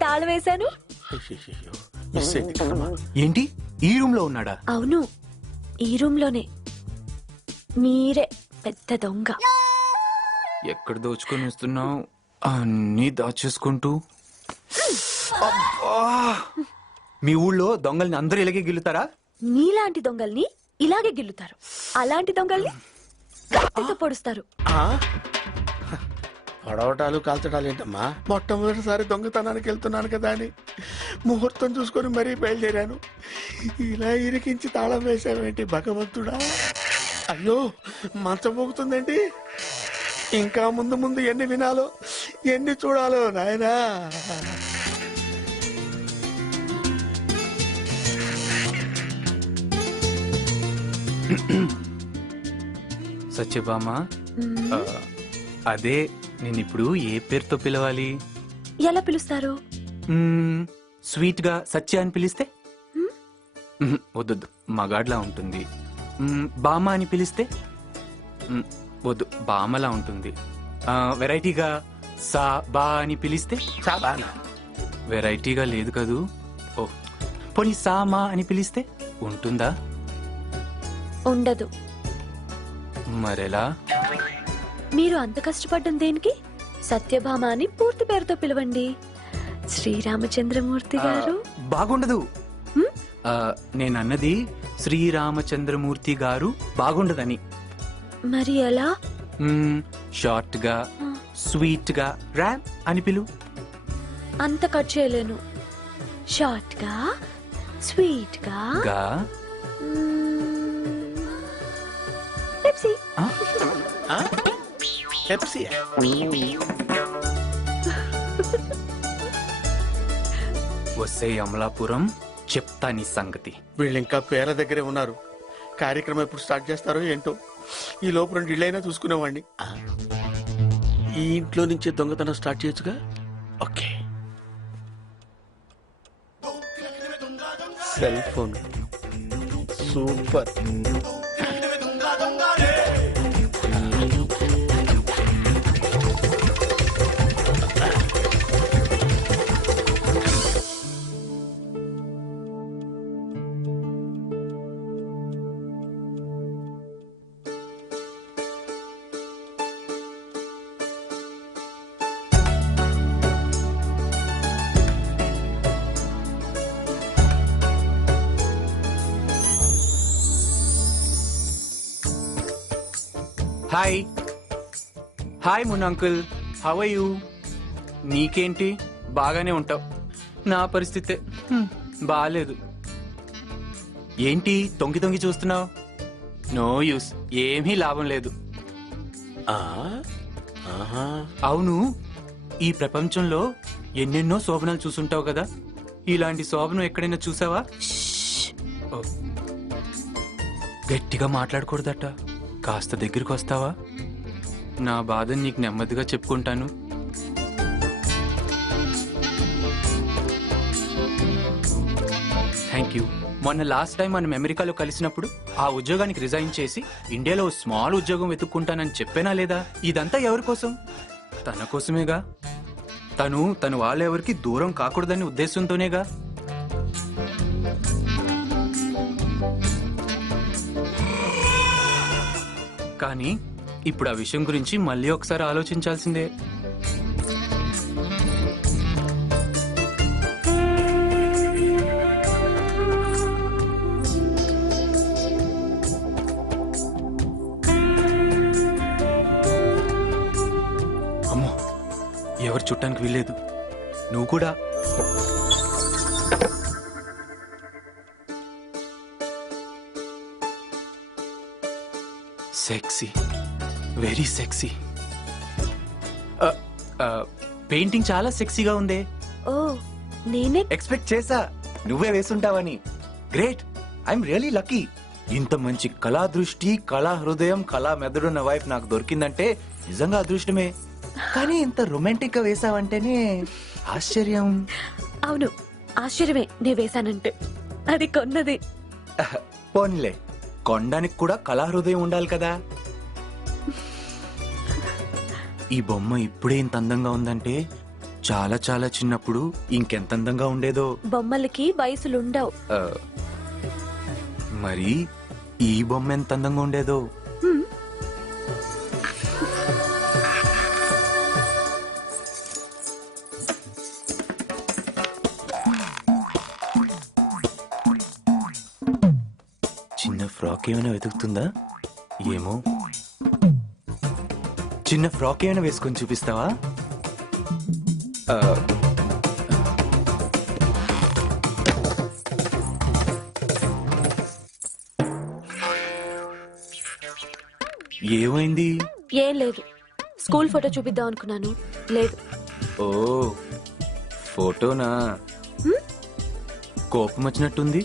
తాళం వేశాను. అయ్యయ్యో, మిస్ అయింది కదమ్మా. ఏంటి ఈ రూమ్ లో ఉన్నాడా? అవును, ఈ రూమ్ లోనే. మీరే పెద్ద దొంగ. ఎక్కడ దోచుకొని వస్తున్నావు? అన్నీ దాచేసుకుంటూ. అబ్బా! మీ ఊళ్ళో దొంగల్ని అందరూ ఇలాగే గిల్లుతారా? నీలాంటి దొంగల్ని ఇలాగే గిల్లుతారు, అలాంటి దొంగల్ని కత్తితో పొడుస్తారు. పడవటాలు కాల్చడాలు ఏంటమ్మా? మొట్టమొదటిసారి దొంగతనానికి వెళ్తున్నాను కదా అని ముహూర్తం చూసుకొని మరీ బయలుదేరాను. ఇలా ఇరికించి తాళం వేసావేంటి భగవంతుడా? అయ్యో, మంచం మోగుతుందేంటి? ఇంకా ముందు ముందు ఎన్ని వినాలో, ఎన్ని చూడాలో నాయనా. సత్యభామ, అదే నేను ఇప్పుడు ఏ పేరుతో పిలవాలి? ఎలా పిలుస్తారు? స్వీట్ గా సత్య అని పిలిస్తే? వద్దు, మగాడ్లా ఉంటుంది. బామ అని పిలిస్తే? వద్దు, బామలా ఉంటుంది. వెరైటీగా సా బా అని పిలిస్తే? చాబానా? వెరైటీగా లేదు కదూ. ఓ పోనీ సామా అని పిలిస్తే ఉంటుందా? ఉండదు. మరెలా? మీరు అంత కష్టపడ్డం దేనికి? సత్యభామ అని పూర్తి పేరుతో పిలవండి. శ్రీరామచంద్రమూర్తి గారు. బాగుండదు. నేనన్నది శ్రీరామచంద్రమూర్తి గారు బాగుండదని. మరి ఎలా? షార్ట్ గా స్వీట్ గా ర్యామ్ అని పిలు. అంత కట్ చేయలేను. షార్ట్ గా స్వీట్ గా గా పెప్సీ. పెప్సీ? వస్తే అమలాపురం, చెప్తా నీ సంగతి. వీళ్ళు ఇంకా పేర దగ్గరే ఉన్నారు. కార్యక్రమం ఎప్పుడు స్టార్ట్ చేస్తారో ఏంటో. ఈ లోపు 2 ఇళ్ళైనా చూసుకునేవాడిని. ఈ ఇంట్లో నుంచే దొంగతనం స్టార్ట్ చేయొచ్చుగా. Okay. Cell phone super. Hi hi మున్ అంకుల్, హౌ ఆర్ యూ? నీకేంటి, బాగానే ఉంటావు. నా పరిస్థితే బాలేదు. ఏంటి తొంగి తొంగి చూస్తున్నావు? నో యూస్, ఏమీ లాభం లేదు. అవును, ఈ ప్రపంచంలో ఎన్నెన్నో శోభనాలు చూసుంటావు కదా, ఇలాంటి శోభనం ఎక్కడైనా చూసావా? ఓ, గట్టిగా మాట్లాడకూడదట. కాస్త దగ్గరికి వస్తావా? నా బాధని నీకు నెమ్మదిగా చెప్పుకుంటాను. Thank you. మొన్న లాస్ట్ టైం మనం అమెరికాలో కలిసినప్పుడు ఆ ఉద్యోగానికి రిజైన్ చేసి ఇండియాలో స్మాల్ ఉద్యోగం వెతుక్కుంటానని చెప్పేనా లేదా? ఇదంతా ఎవరి కోసం? తన కోసమేగా. తన వాళ్ళెవరికి దూరం కాకూడదని ఉద్దేశంతోనేగా. కానీ ఇప్పుడు ఆ విషయం గురించి మళ్ళీ ఒకసారి ఆలోచించాల్సిందే. అమ్మో, ఎవరు చుట్టానికి వీల్లేదు. నువ్వు కూడా. Sexy, very sexy. పెయింటింగ్ చాలా సెక్సీగా ఉందే. ఓ నేనే ఎక్స్పెక్ట్ చేసా నువ్వే వేసుంటావని. Great, I'm really lucky. ఇంత మంచి కళా దృష్టి, కళా హృదయం, కళా మెదడున్న వైఫ్ నాకు దొరికిందంటే నిజంగా అదృష్టమే. కానీ ఇంత రొమాంటిక్ గా వేసావంటేనే ఆశ్చర్యం. అవును, ఆశ్చర్యమే నే వేశానంటే. అది కొన్నది. పోన్లే, కొనడానికి కూడా కళా హృదయం ఉండాలి కదా. ఈ బొమ్మ ఇప్పుడే ఇంత అందంగా ఉందంటే చాలా చాలా చిన్నప్పుడు ఇంకెంత అందంగా ఉండేదో. బొమ్మలకి వయసులుండవు. ఆ, మరి ఈ బొమ్మ ఎంత అందంగా ఉండేదో. చిన్న ఫ్రాక్ ఏమైనా వెతుకుతుందా ఏమో. చిన్న ఫ్రాక్ ఏమైనా వేసుకొని చూపిస్తావా? ఏమైంది? ఏం లేదు, స్కూల్ ఫోటో చూపిద్దాం అనుకున్నాను. లేదు. ఓ ఫోటోనా? కోపం వచ్చినట్టుంది.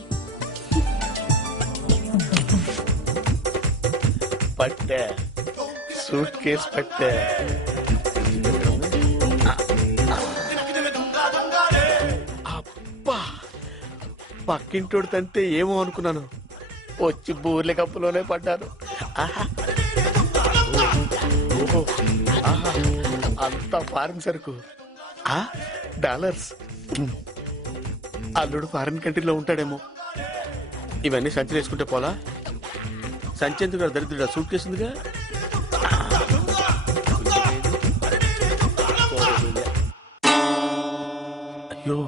పట్టే సూట్ కేసు పట్టే. అబ్బా, పక్కింటోడు తంతే ఏమో అనుకున్నాను, వచ్చి బూర్ల కప్పులోనే పడ్డాను. ఆహా. ఓహో, ఆహా. అంతా ఫారిన్ సరుకు, డాలర్స్. అల్లుడు ఫారిన్ కంట్రీలో ఉంటాడేమో. ఇవన్నీ సంచి వేసుకుంటే పోలా? సంచి ఎందుకు దరిద్రుడా, సూట్ కేసుందిగా. అయ్యో,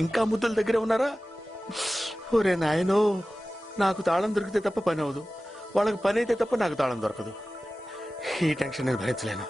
ఇంకా ముద్దల దగ్గర ఉన్నారా? ఒరే నాయనో, నాకు తాళం దొరికితే తప్ప పని అవదు, వాళ్ళకి పని అయితే తప్ప నాకు తాళం దొరకదు. ఈ టెన్షన్ నేను భరించలేను.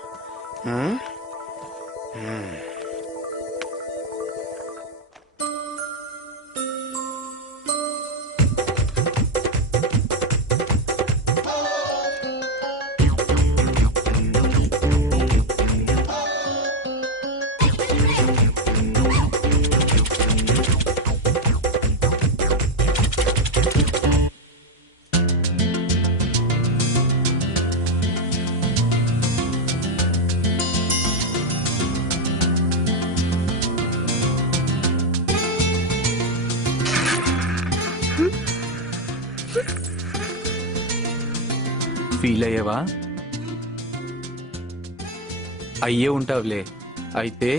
ఫీల్ అయ్యేవా? అయ్యే ఉంటావులే. అయితే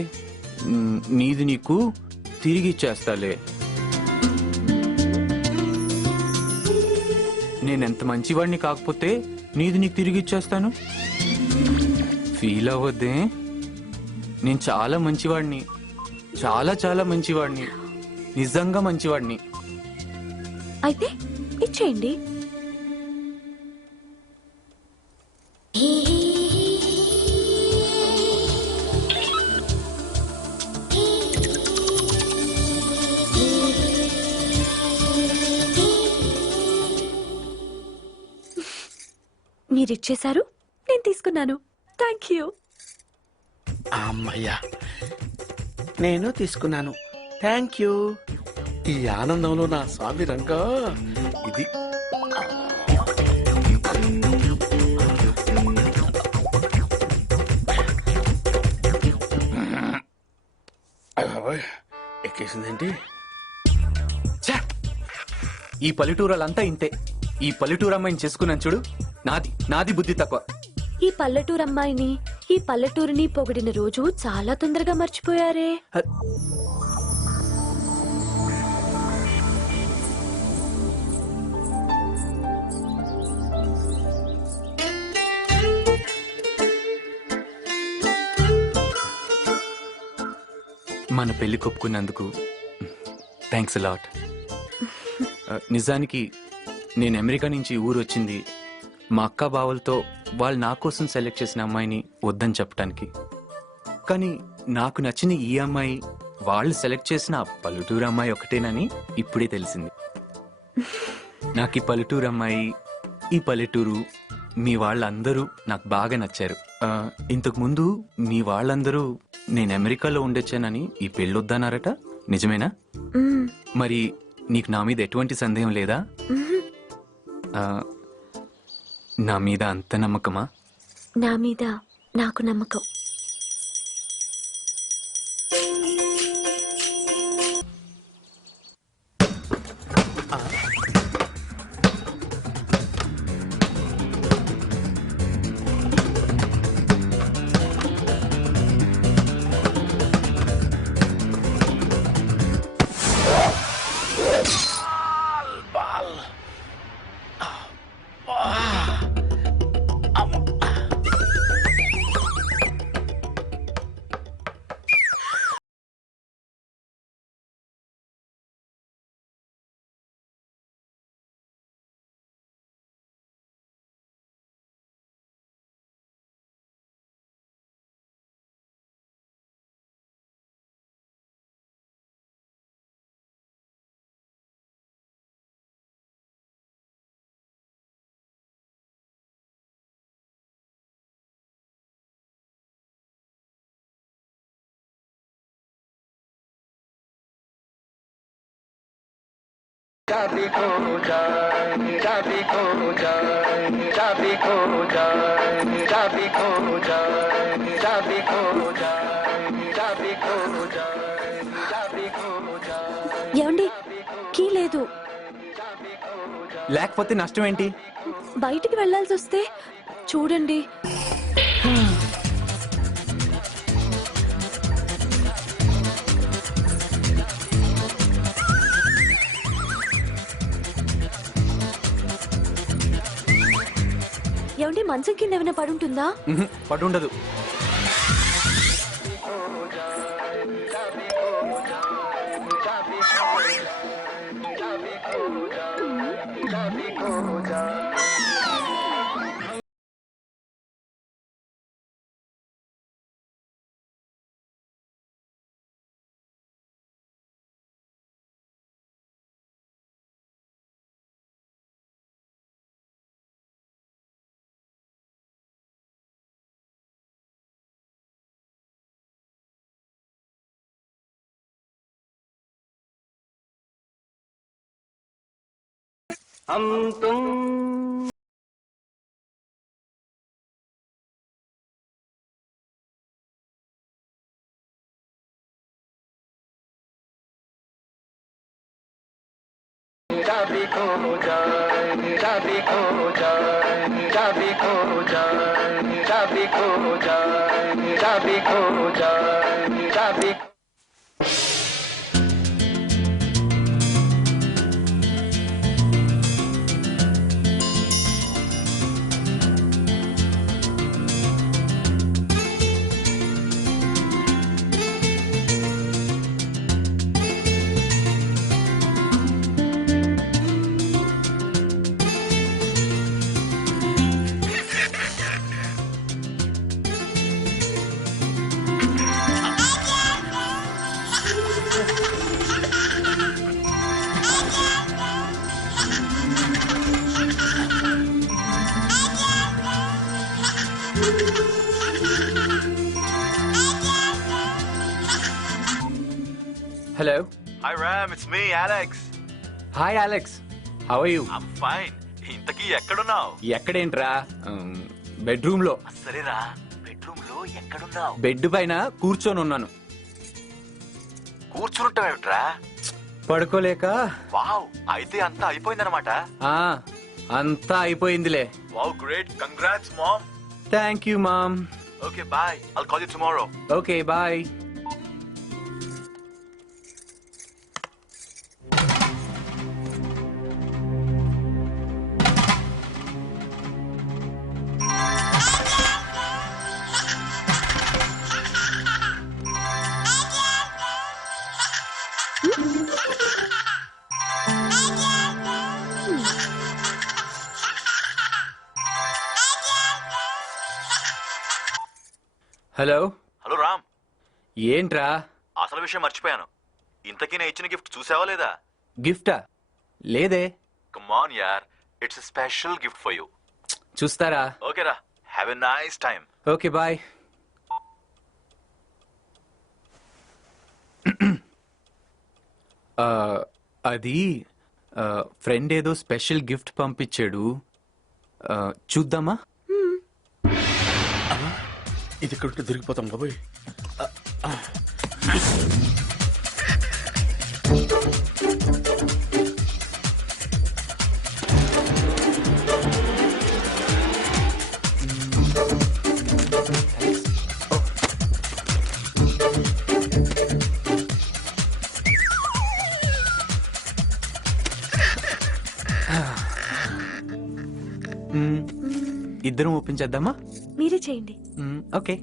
నీది నీకు తిరిగి ఇచ్చేస్తాలే. నేనెంత మంచివాడిని కాకపోతే నీది నీకు తిరిగి ఇచ్చేస్తాను. ఫీల్ అవ్వద్దే. నేను చాలా మంచివాడిని, చాలా చాలా మంచివాడిని, నిజంగా మంచివాడిని. అయితే ఇచ్చేయండి. మీరిచ్చేశారు, నేను తీసుకున్నాను. Thank you. అమ్మయ్యా, నేను తీసుకున్నాను. Thank you. ఈ ఆనందంలో నా స్వామి రంగా ఇది. ఎక్కేసిందేంటి? ఛే! ఈ పల్లెటూరాలంతా ఇంతే. ఈ పల్లెటూరు అమ్మాయిని చేసుకున్నాను చూడు, నాది బుద్ధి తక్కువ. ఈ పల్లెటూరు అమ్మాయిని, ఈ పల్లెటూరిని పొగిడిన రోజు చాలా తొందరగా మర్చిపోయారే. మన పెళ్లి కొప్పుకున్నందుకు థ్యాంక్స్ లాట్. నిజానికి నేను అమెరికా నుంచి ఊరు వచ్చింది మా అక్క బావలతో వాళ్ళు నా కోసం సెలెక్ట్ చేసిన అమ్మాయిని వద్దని చెప్పడానికి. కానీ నాకు నచ్చిన ఈ అమ్మాయి వాళ్ళు సెలెక్ట్ చేసిన పల్లెటూరు అమ్మాయి ఒకటేనని ఇప్పుడే తెలిసింది. నాకు ఈ పల్లెటూరు అమ్మాయి, ఈ పల్లెటూరు, మీ వాళ్ళందరూ నాకు బాగా నచ్చారు. ఇంతకు ముందు మీ వాళ్ళందరూ నేను అమెరికాలో ఉండొచ్చానని ఈ పెళ్ళొద్దన్నారట, నిజమేనా? మరి నీకు నా మీద ఎటువంటి సందేహం లేదా? నా మీద అంత నమ్మకమా? నా మీద నాకు నమ్మకం. चाबी खो जाए, चाबी खो जाए, चाबी खो जाए, चाबी खो जाए, चाबी खो जाए, चाबी खो जाए, चाबी खो जाए. ఏమండి, కీ లేదు. లేకపోతే నష్టం ఏంటి? బయటికి వెళ్లాల్సి వస్తే చూడండి. ఏమండి, మంచం కింద ఏమైనా పడుంటుందా? పడుండదు. हम तुम चाबी खो जाए, चाबी खो जाए, चाबी खो चाबी खो जाए चाबी hello. Hi Ram, it's me, Alex. Hi Alex, how are you? I'm fine. ఇంతకీ ఎక్కడున్నావు? ఎక్కడేంట్రా? బెడ్రూమ్ లో. సరేరా, బెడ్రూమ్ లో ఎక్కడున్నావు? బెడ్ పైన కూర్చొని ఉన్నాను. కూర్చుంటావేమిట్రా? పడుకోలేక. వావ్, అయితే అంతా అయిపోయిందన్నమాట. ఆ, అంతా అయిపోయిందిలే. Wow, great. Congrats mom. Thank you mom. Okay, bye. I'll call you tomorrow. Okay bye. Hello. Hello Ram. ఏంట్రా? అసలు విషయం మర్చిపోయాను. ఇంతకీ నేను ఇచ్చిన గిఫ్ట్ చూసావా లేదా? గిఫ్టా? లేదే. కమ్ ఆన్ యార్, it's a special gift for you. చూస్తారా? ఓకే రా, have a nice time. Okay bye. అది ఫ్రెండ్ ఏదో స్పెషల్ గిఫ్ట్ పంపించాడు. చూద్దామా? ఇది ఇక్కడ దొరికిపోతాం బాబోయ్. ఇద్దరం ఒప్పించేద్దామా? మీరే చేయండి. ఓకే.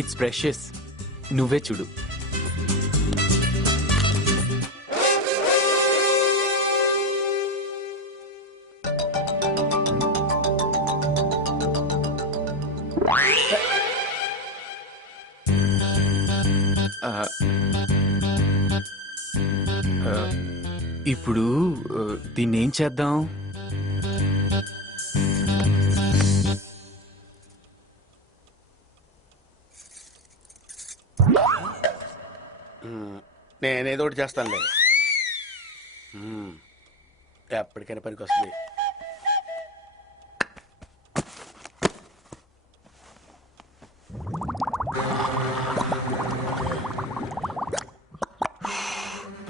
It's precious. నువ్వే చూడు. ఇప్పుడు దీన్ని ఏం చేద్దాం? నేనేదో ఒకటి చేస్తానులే. ఎప్పటికైనా పనికి వస్తుంది.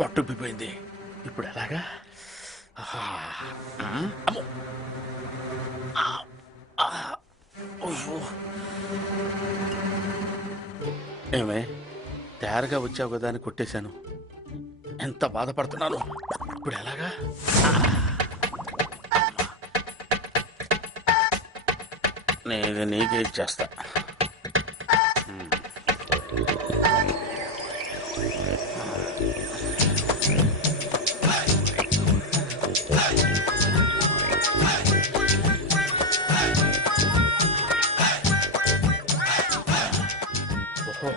పట్టుప్పిపోయింది. ఇప్పుడు ఎలాగా? అమ్మో. ఏమే తయారుగా వచ్చావు కదా అని కొట్టేశాను. ఎంత బాధపడుతున్నాను ఇప్పుడు ఎలాగా నేను నీకే ఇచ్చేస్తా. ఓహో.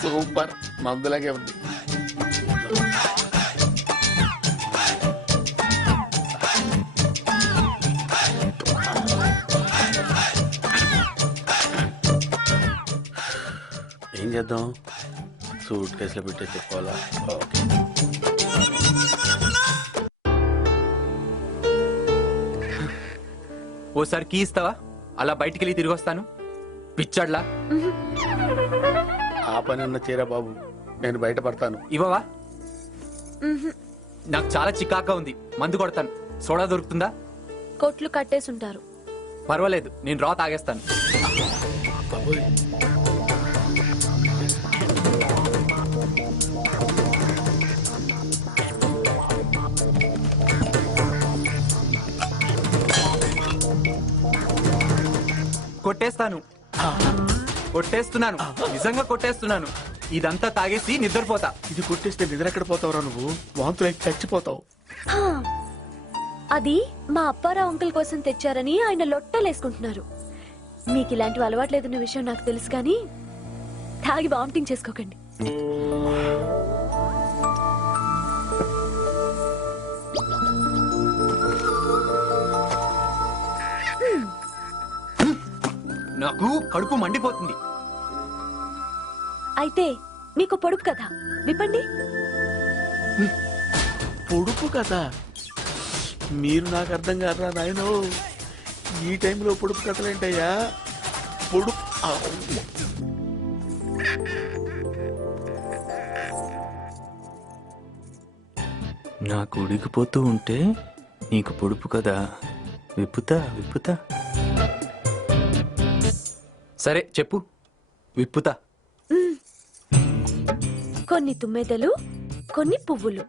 సూపర్ మందులాగే ఉంది. ఏం చేద్దాం? సూట్ కేసులో పెట్టే చెప్పుకోవాలా? ఓకే. ఓసారి కీ ఇస్తావా? అలా బయటికి వెళ్ళి తిరిగి వస్తాను. పిచ్చాడ్లా ఆ పని ఉన్న చీర బాబు, నేను బయటపడతాను. ఇవ్వవా? నాకు చాలా చికాకా ఉంది, మందు కొడతాను. సోడా దొరుకుతుందా? కొట్లు కట్టేసుంటారు. పర్వాలేదు, నేను రా తాగేస్తాను. బాబోయ్. కొట్టేస్తాను, కొట్టేస్తున్నాను, నిజంగా కొట్టేస్తున్నాను. ఇదంతా తాగేసి నిద్రపోతా. ఇది కొట్టేస్తే నిద్ర ఎక్కడ పోతావురా నువ్వు? వాంతులు చచ్చిపోతావు. హా, అది మా అప్పారావు అంకుల్ కోసం తెచ్చారని ఆయన లొట్టలేసుకుంటున్నారు. మీకు ఇలాంటివి అలవాట్లేదన్న విషయం నాకు తెలుసు, కానీ తాగి వామిటింగ్ చేసుకోకండి. నాకు కడుపు మండిపోతుంది. అయితే మీకు పొడుపు కదా, విప్పండి. పొడుపు కదా? మీరు నాకు అర్థం కాదురా నాయనో. ఈ టైంలో పొడుపు కథలేంటయ్యా? పొడుపు నాకు ఉడికిపోతూ ఉంటే నీకు పొడుపు కదా? విప్పుతా విప్పుతా. సరే చెప్పు, విప్పుతా. కొన్ని తుమ్మెదలు, కొన్ని పువ్వులు.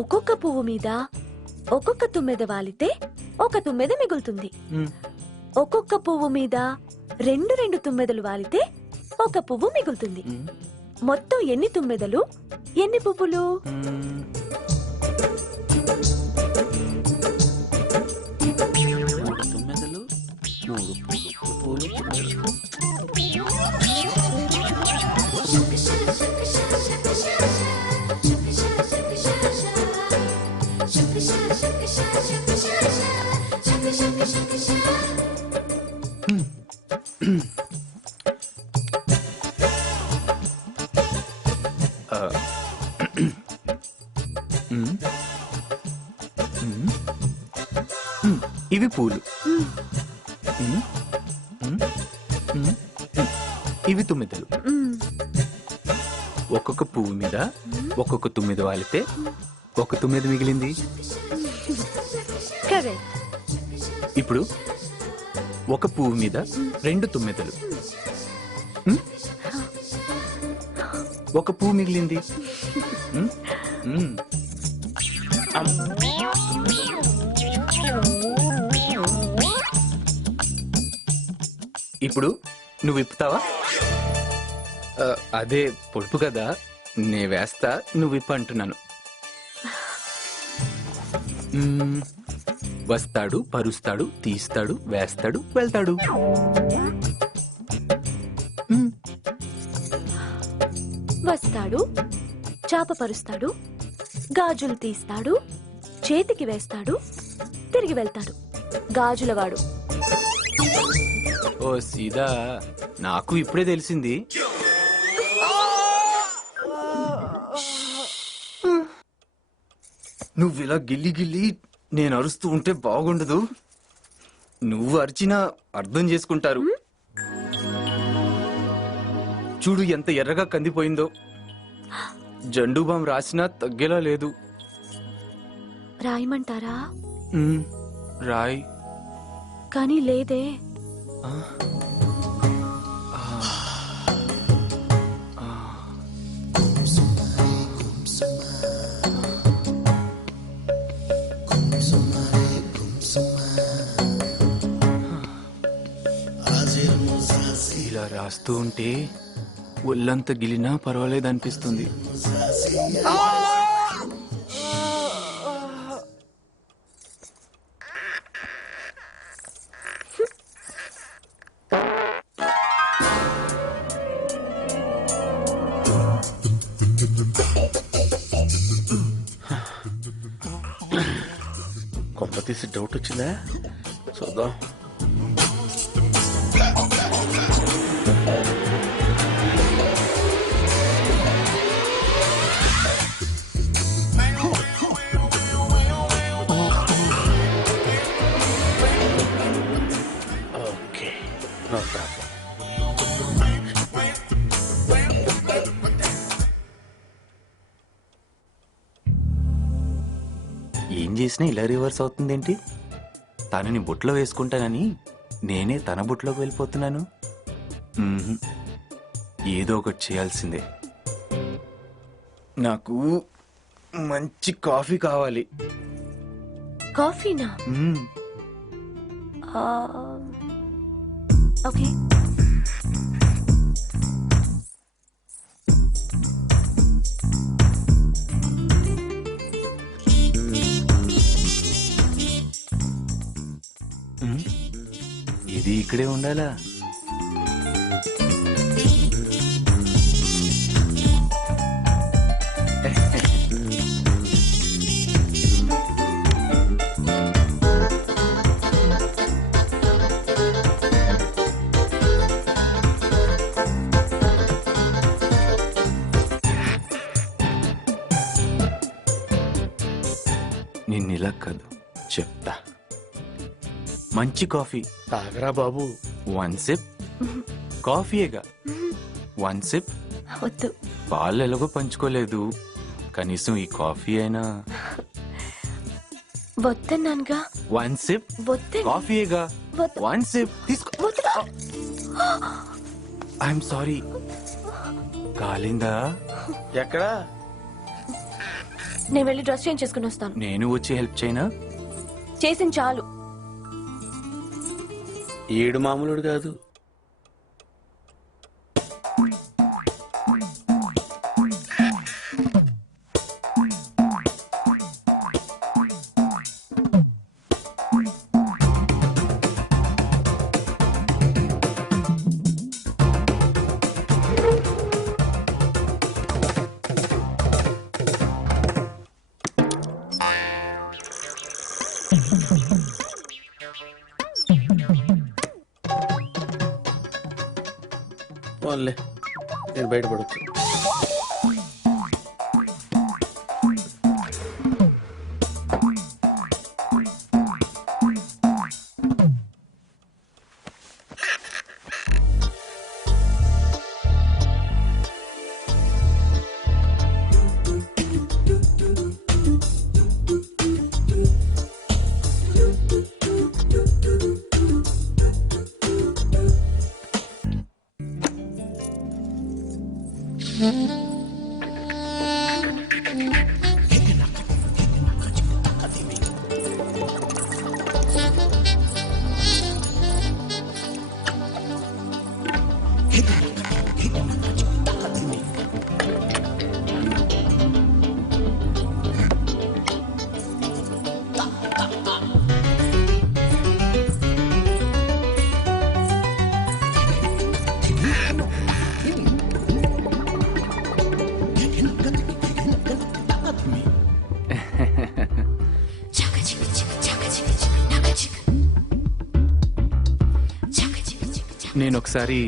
ఒక్కొక్క పువ్వు మీద ఒక్కొక్క తుమ్మెద వాలితే ఒక తుమ్మెద మిగులుతుంది. ఒక్కొక్క పువ్వు మీద రెండు రెండు తుమ్మెదలు వాలితే ఒక పువ్వు మిగులుతుంది. మొత్తం ఎన్ని తుమ్మెదలు, ఎన్ని పువ్వులు? తుమ్మెదలు, పూలు. ఇవి పూలు, ఇవి తుమ్మెదలు. ఒక్కొక్క పువ్వు మీద ఒక్కొక్క తుమ్మెద వాలితే ఒక తుమ్మెద మిగిలింది. కరెక్ట్. ఇప్పుడు ఒక పువ్వు మీద రెండు తుమ్మెదలు, ఒక పువ్వు మిగిలింది. ఇప్పుడు నువ్వు విప్పుతావా? అదే పొడుపు కదా, నే వేస్తా, నువ్వు విప్పు అంటున్నాను. వస్తాడు, పరుస్తాడు, తీస్తాడు, వేస్తాడు, వెళ్తాడు. వస్తాడు, చాప పరుస్తాడు, గాజులు తీస్తాడు, చేతికి వేస్తాడు, తిరిగి వెళ్తాడు. గాజులవాడు. ఓ సీదా, నాకు ఇప్పుడే తెలిసింది. నువ్వు ఇలా గిల్లి గిల్లి నేను అరుస్తూ ఉంటే బాగుండదు. నువ్వు అరిచినా అర్థం చేసుకుంటారు. చూడు ఎంత ఎర్రగా కందిపోయిందో. జండు బాం రాసినా తగ్గేలా లేదు. రాయమంటారా? రాయ్. కానీ లేదే. తాగుతూ ఉంటే ఒళ్ళంతా గిలినా పర్వాలేదు అనిపిస్తుంది. కొంప తీసి డౌట్ వచ్చిందా? చూద్దాం. Okay, no problem. ఏం చేసినా ఇలా రివర్స్ అవుతుందేంటి? తనని బుట్లో వేసుకుంటానని నేనే తన బుట్లోకి వెళ్ళిపోతున్నాను. ఏదో ఒకటి చేయాల్సిందే. నాకు మంచి కాఫీ కావాలి. కాఫీనా? ఓకే. ఇది ఇక్కడే ఉండాలా? నిన్నిలా కాదు, చెప్తా. మంచి కాఫీ తాగరా బాబు. 1 సిప్. కాఫీయేగా 1 సిప్. వద్దు. పాలు ఎలాగో పంచుకోలేదు, కనీసం ఈ కాఫీ అయినా. వద్దన్నానుగా. 1 సిప్. వద్దు. కాఫీయేగా వద్దు. 1 సిప్ తీసుకో. I'm sorry. కాలిందా? ఎక్కడా? నేను వెళ్ళి డ్రెస్ చేంజ్ చేసుకుని వస్తాను. నేను వచ్చి హెల్ప్ చేయనా? చేసిన చాలు. ఏడు మామూలుడు కాదు. పోన్లే, నేను బయటపడచ్చు. నేను ఒకసారి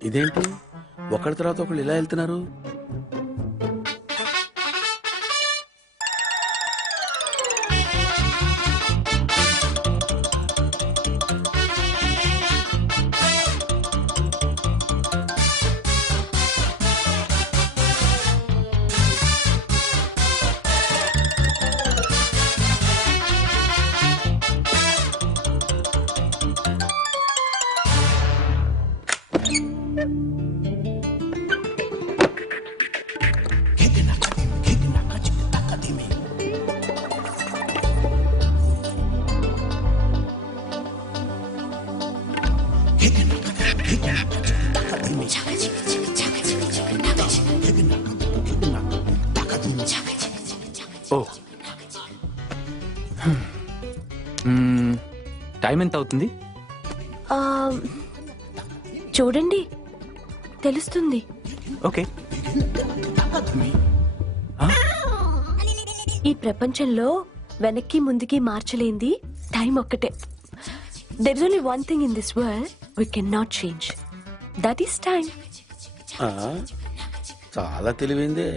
ఇదేంటి ఒకరి తర్వాత ఒకళ్ళు ఇలా వెళ్తున్నారు? ఓ టైం ఎంత అవుతుంది? ఆ, చూడండి తెలుస్తుంది. ఓకే. ఈ ప్రపంచంలో వెనక్కి ముందుకి మార్చలేంది టైం ఒక్కటే. There is only one thing in this world we can not change, that is time. ఆ, చాలా తెలివైందే.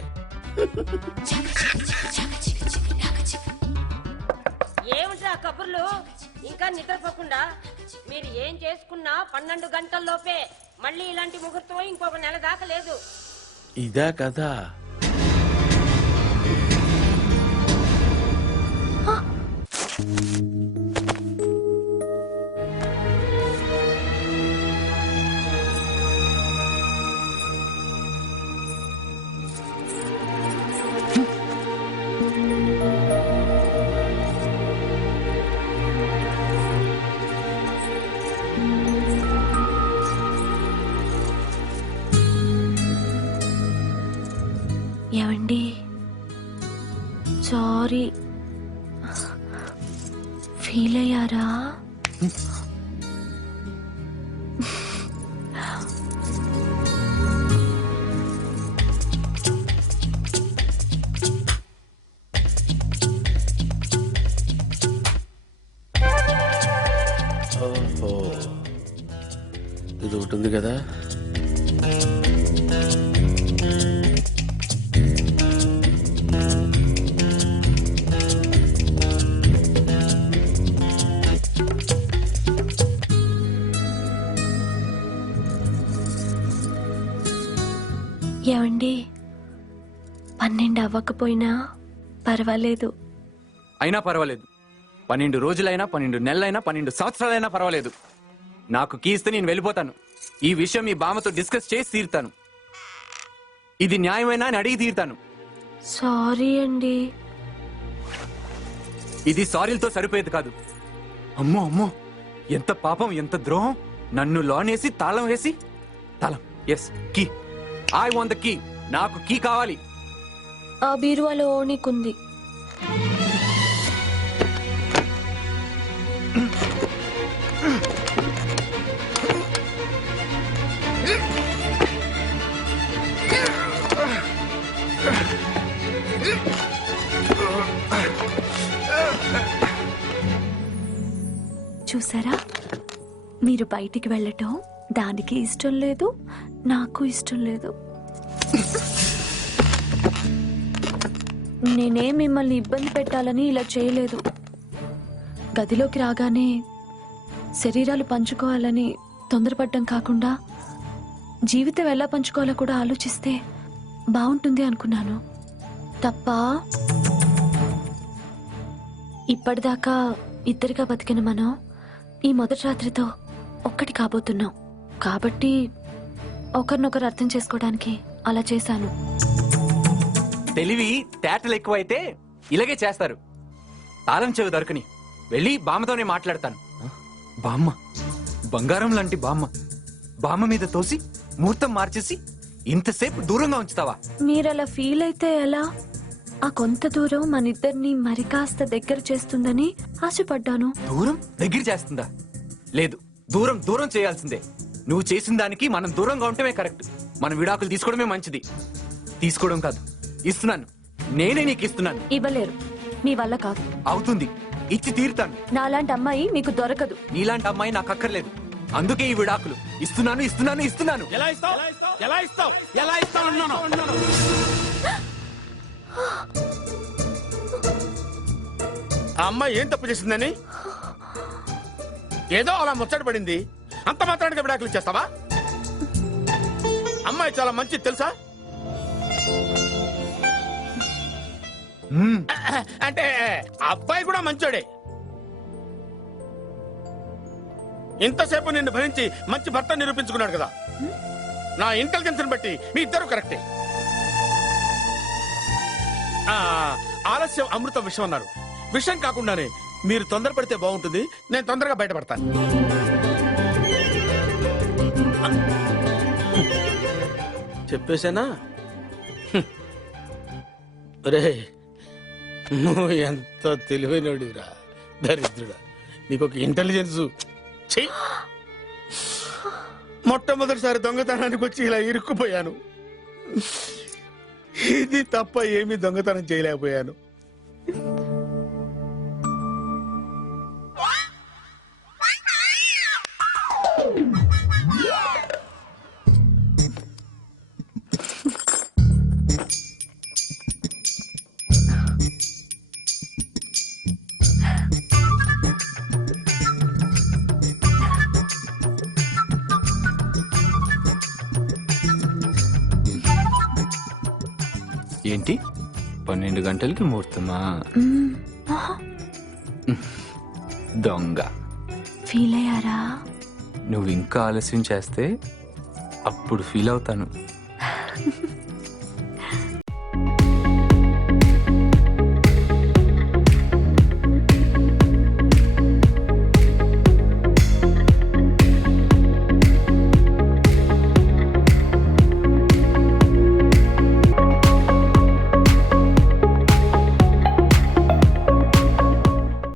ఏమిటా కబుర్లు? ఇంకా నిద్రపోకుండా మీరు ఏం చేసుకున్నా 12 గంటల్లోపే. మళ్ళీ ఇలాంటి ముహూర్తం ఇంకొక నెల దాకా లేదు. ఇదా కదా? ఏమండి, సారీ, ఫీల్ అయ్యారా? ఓహో, ఇది ఒకటి ఉంది కదా. ఏమండి, 12 అవ్వకపోయినా పర్వాలేదు. అయినా పర్వాలేదు. 12 రోజులైనా, 12 నెలలైనా, 12 సంవత్సరాలైనా పర్వాలేదు. నాకు కీ ఇస్తే నేను వెళ్ళిపోతాను. ఈ విషయం మీ బామ్మతో డిస్కస్ చేసి తీరుతాను. ఇది న్యాయమైనా అని అడిగి తీరుతాను. సారీ అండి. ఇది సారీలతో సరిపోయేది కాదు. అమ్మో అమ్మో, ఎంత పాపం, ఎంత ద్రోహం. నన్ను లోనేసి తాళం వేసి, తాళం, yes, key. I want the key. నాకు కీ కావాలి. ఆ బీరువాలో నీకుంది. చూసారా, మీరు బయటికి వెళ్ళటం దానికి ఇష్టం లేదు, నాకు ఇష్టం లేదు. నేనే మిమ్మల్ని ఇబ్బంది పెట్టాలని ఇలా చేయలేదు. గదిలోకి రాగానే శరీరాలు పంచుకోవాలని తొందరపడ్డం కాకుండా జీవితం ఎలా పంచుకోవాలో కూడా ఆలోచిస్తే బాగుంటుంది అనుకున్నాను. తప్ప ఇప్పటిదాకా ఇద్దరిగా బతికిన మనం ఈ మొదటి రాత్రితో ఒక్కటి కాబోతున్నాం. కాబట్టి ఒకరినొకరు అర్థం చేసుకోవడానికి అలా చేశాను. తెలివి తేటలు ఎక్కువైతే ఇలాగే చేస్తారు. తాళం చెవి దొరకని వెళ్ళి బామ్మతోనే మాట్లాడతాను. బామ్మ, బంగారం లాంటి బామ్మ. బామ్మ మీద తోసి ముహూర్తం మార్చేసి ఇంతసేపు దూరంగా ఉంచుతావా? మీరలా ఫీల్ అయితే ఎలా? ఆ కొంత దూరం మన ఇద్దరిని మరి కాస్త దగ్గర చేస్తుందని ఆశపడ్డాను. దూరం దగ్గర చేస్తుందా? లేదు, దూరం దూరం చేయాల్సిందే. నువ్వు చేసిన దానికి మనం దూరంగా ఉండటమే కరెక్ట్. మనం విడాకులు తీసుకోవడమే మంచిది. తీసుకోవడం కాదు, ఇస్తున్నాను. నేనే నీకు ఇస్తున్నాను. ఇవ్వలేరు, మీ వల్ల కాదు. అవుతుంది, ఇచ్చి తీరుతాను. నాలాంటి అమ్మాయి మీకు దొరకదు. నీలాంటి అమ్మాయి నాకు అక్కర్లేదు. అందుకే ఈ విడాకులు ఇస్తున్నాను, ఇస్తున్నాను, ఇస్తున్నాను. ఎలా ఇస్తావు? ఎలా ఇస్తావు? ఎలా ఇస్తావు అన్నాను. ఆ అమ్మాయి ఏం తప్పు చేసిందని ఏదో అలా ముచ్చట పడింది, అంత మాత్రానికి విడాకులు ఇచ్చేస్తావా? అమ్మాయి చాలా మంచిది తెలుసా? అంటే అబ్బాయి కూడా మంచోడే. ఇంతసేపు నిన్ను భరించి మంచి భర్త నిరూపించుకున్నాడు కదా. నా ఇంటెలిజెన్స్ బట్టి మీ ఇద్దరు కరెక్టే. ఆలస్యం అమృతం విషయం అన్నారు. విషయం కాకుండానే మీరు తొందరపడితే బాగుంటుంది. నేను తొందరగా బయటపడతాను. చెప్పేశానా? రే, నువ్వు ఎంత తెలివైనడివిరా దరిద్రుడా, నీకు ఒక ఇంటెలిజెన్స్ చెయ్యి. మొట్టమొదటిసారి దొంగతనానికి వచ్చి ఇలా ఇరుక్కుపోయాను. ఇది తప్ప ఏమీ దొంగతనం చేయలేకపోయాను. ఏంటి 12 గంటలకి ముహూర్తమా? దొంగ. ఫీల్ అయ్యారా? నువ్వు ఇంకా ఆలస్యం చేస్తే అప్పుడు ఫీల్ అవుతాను.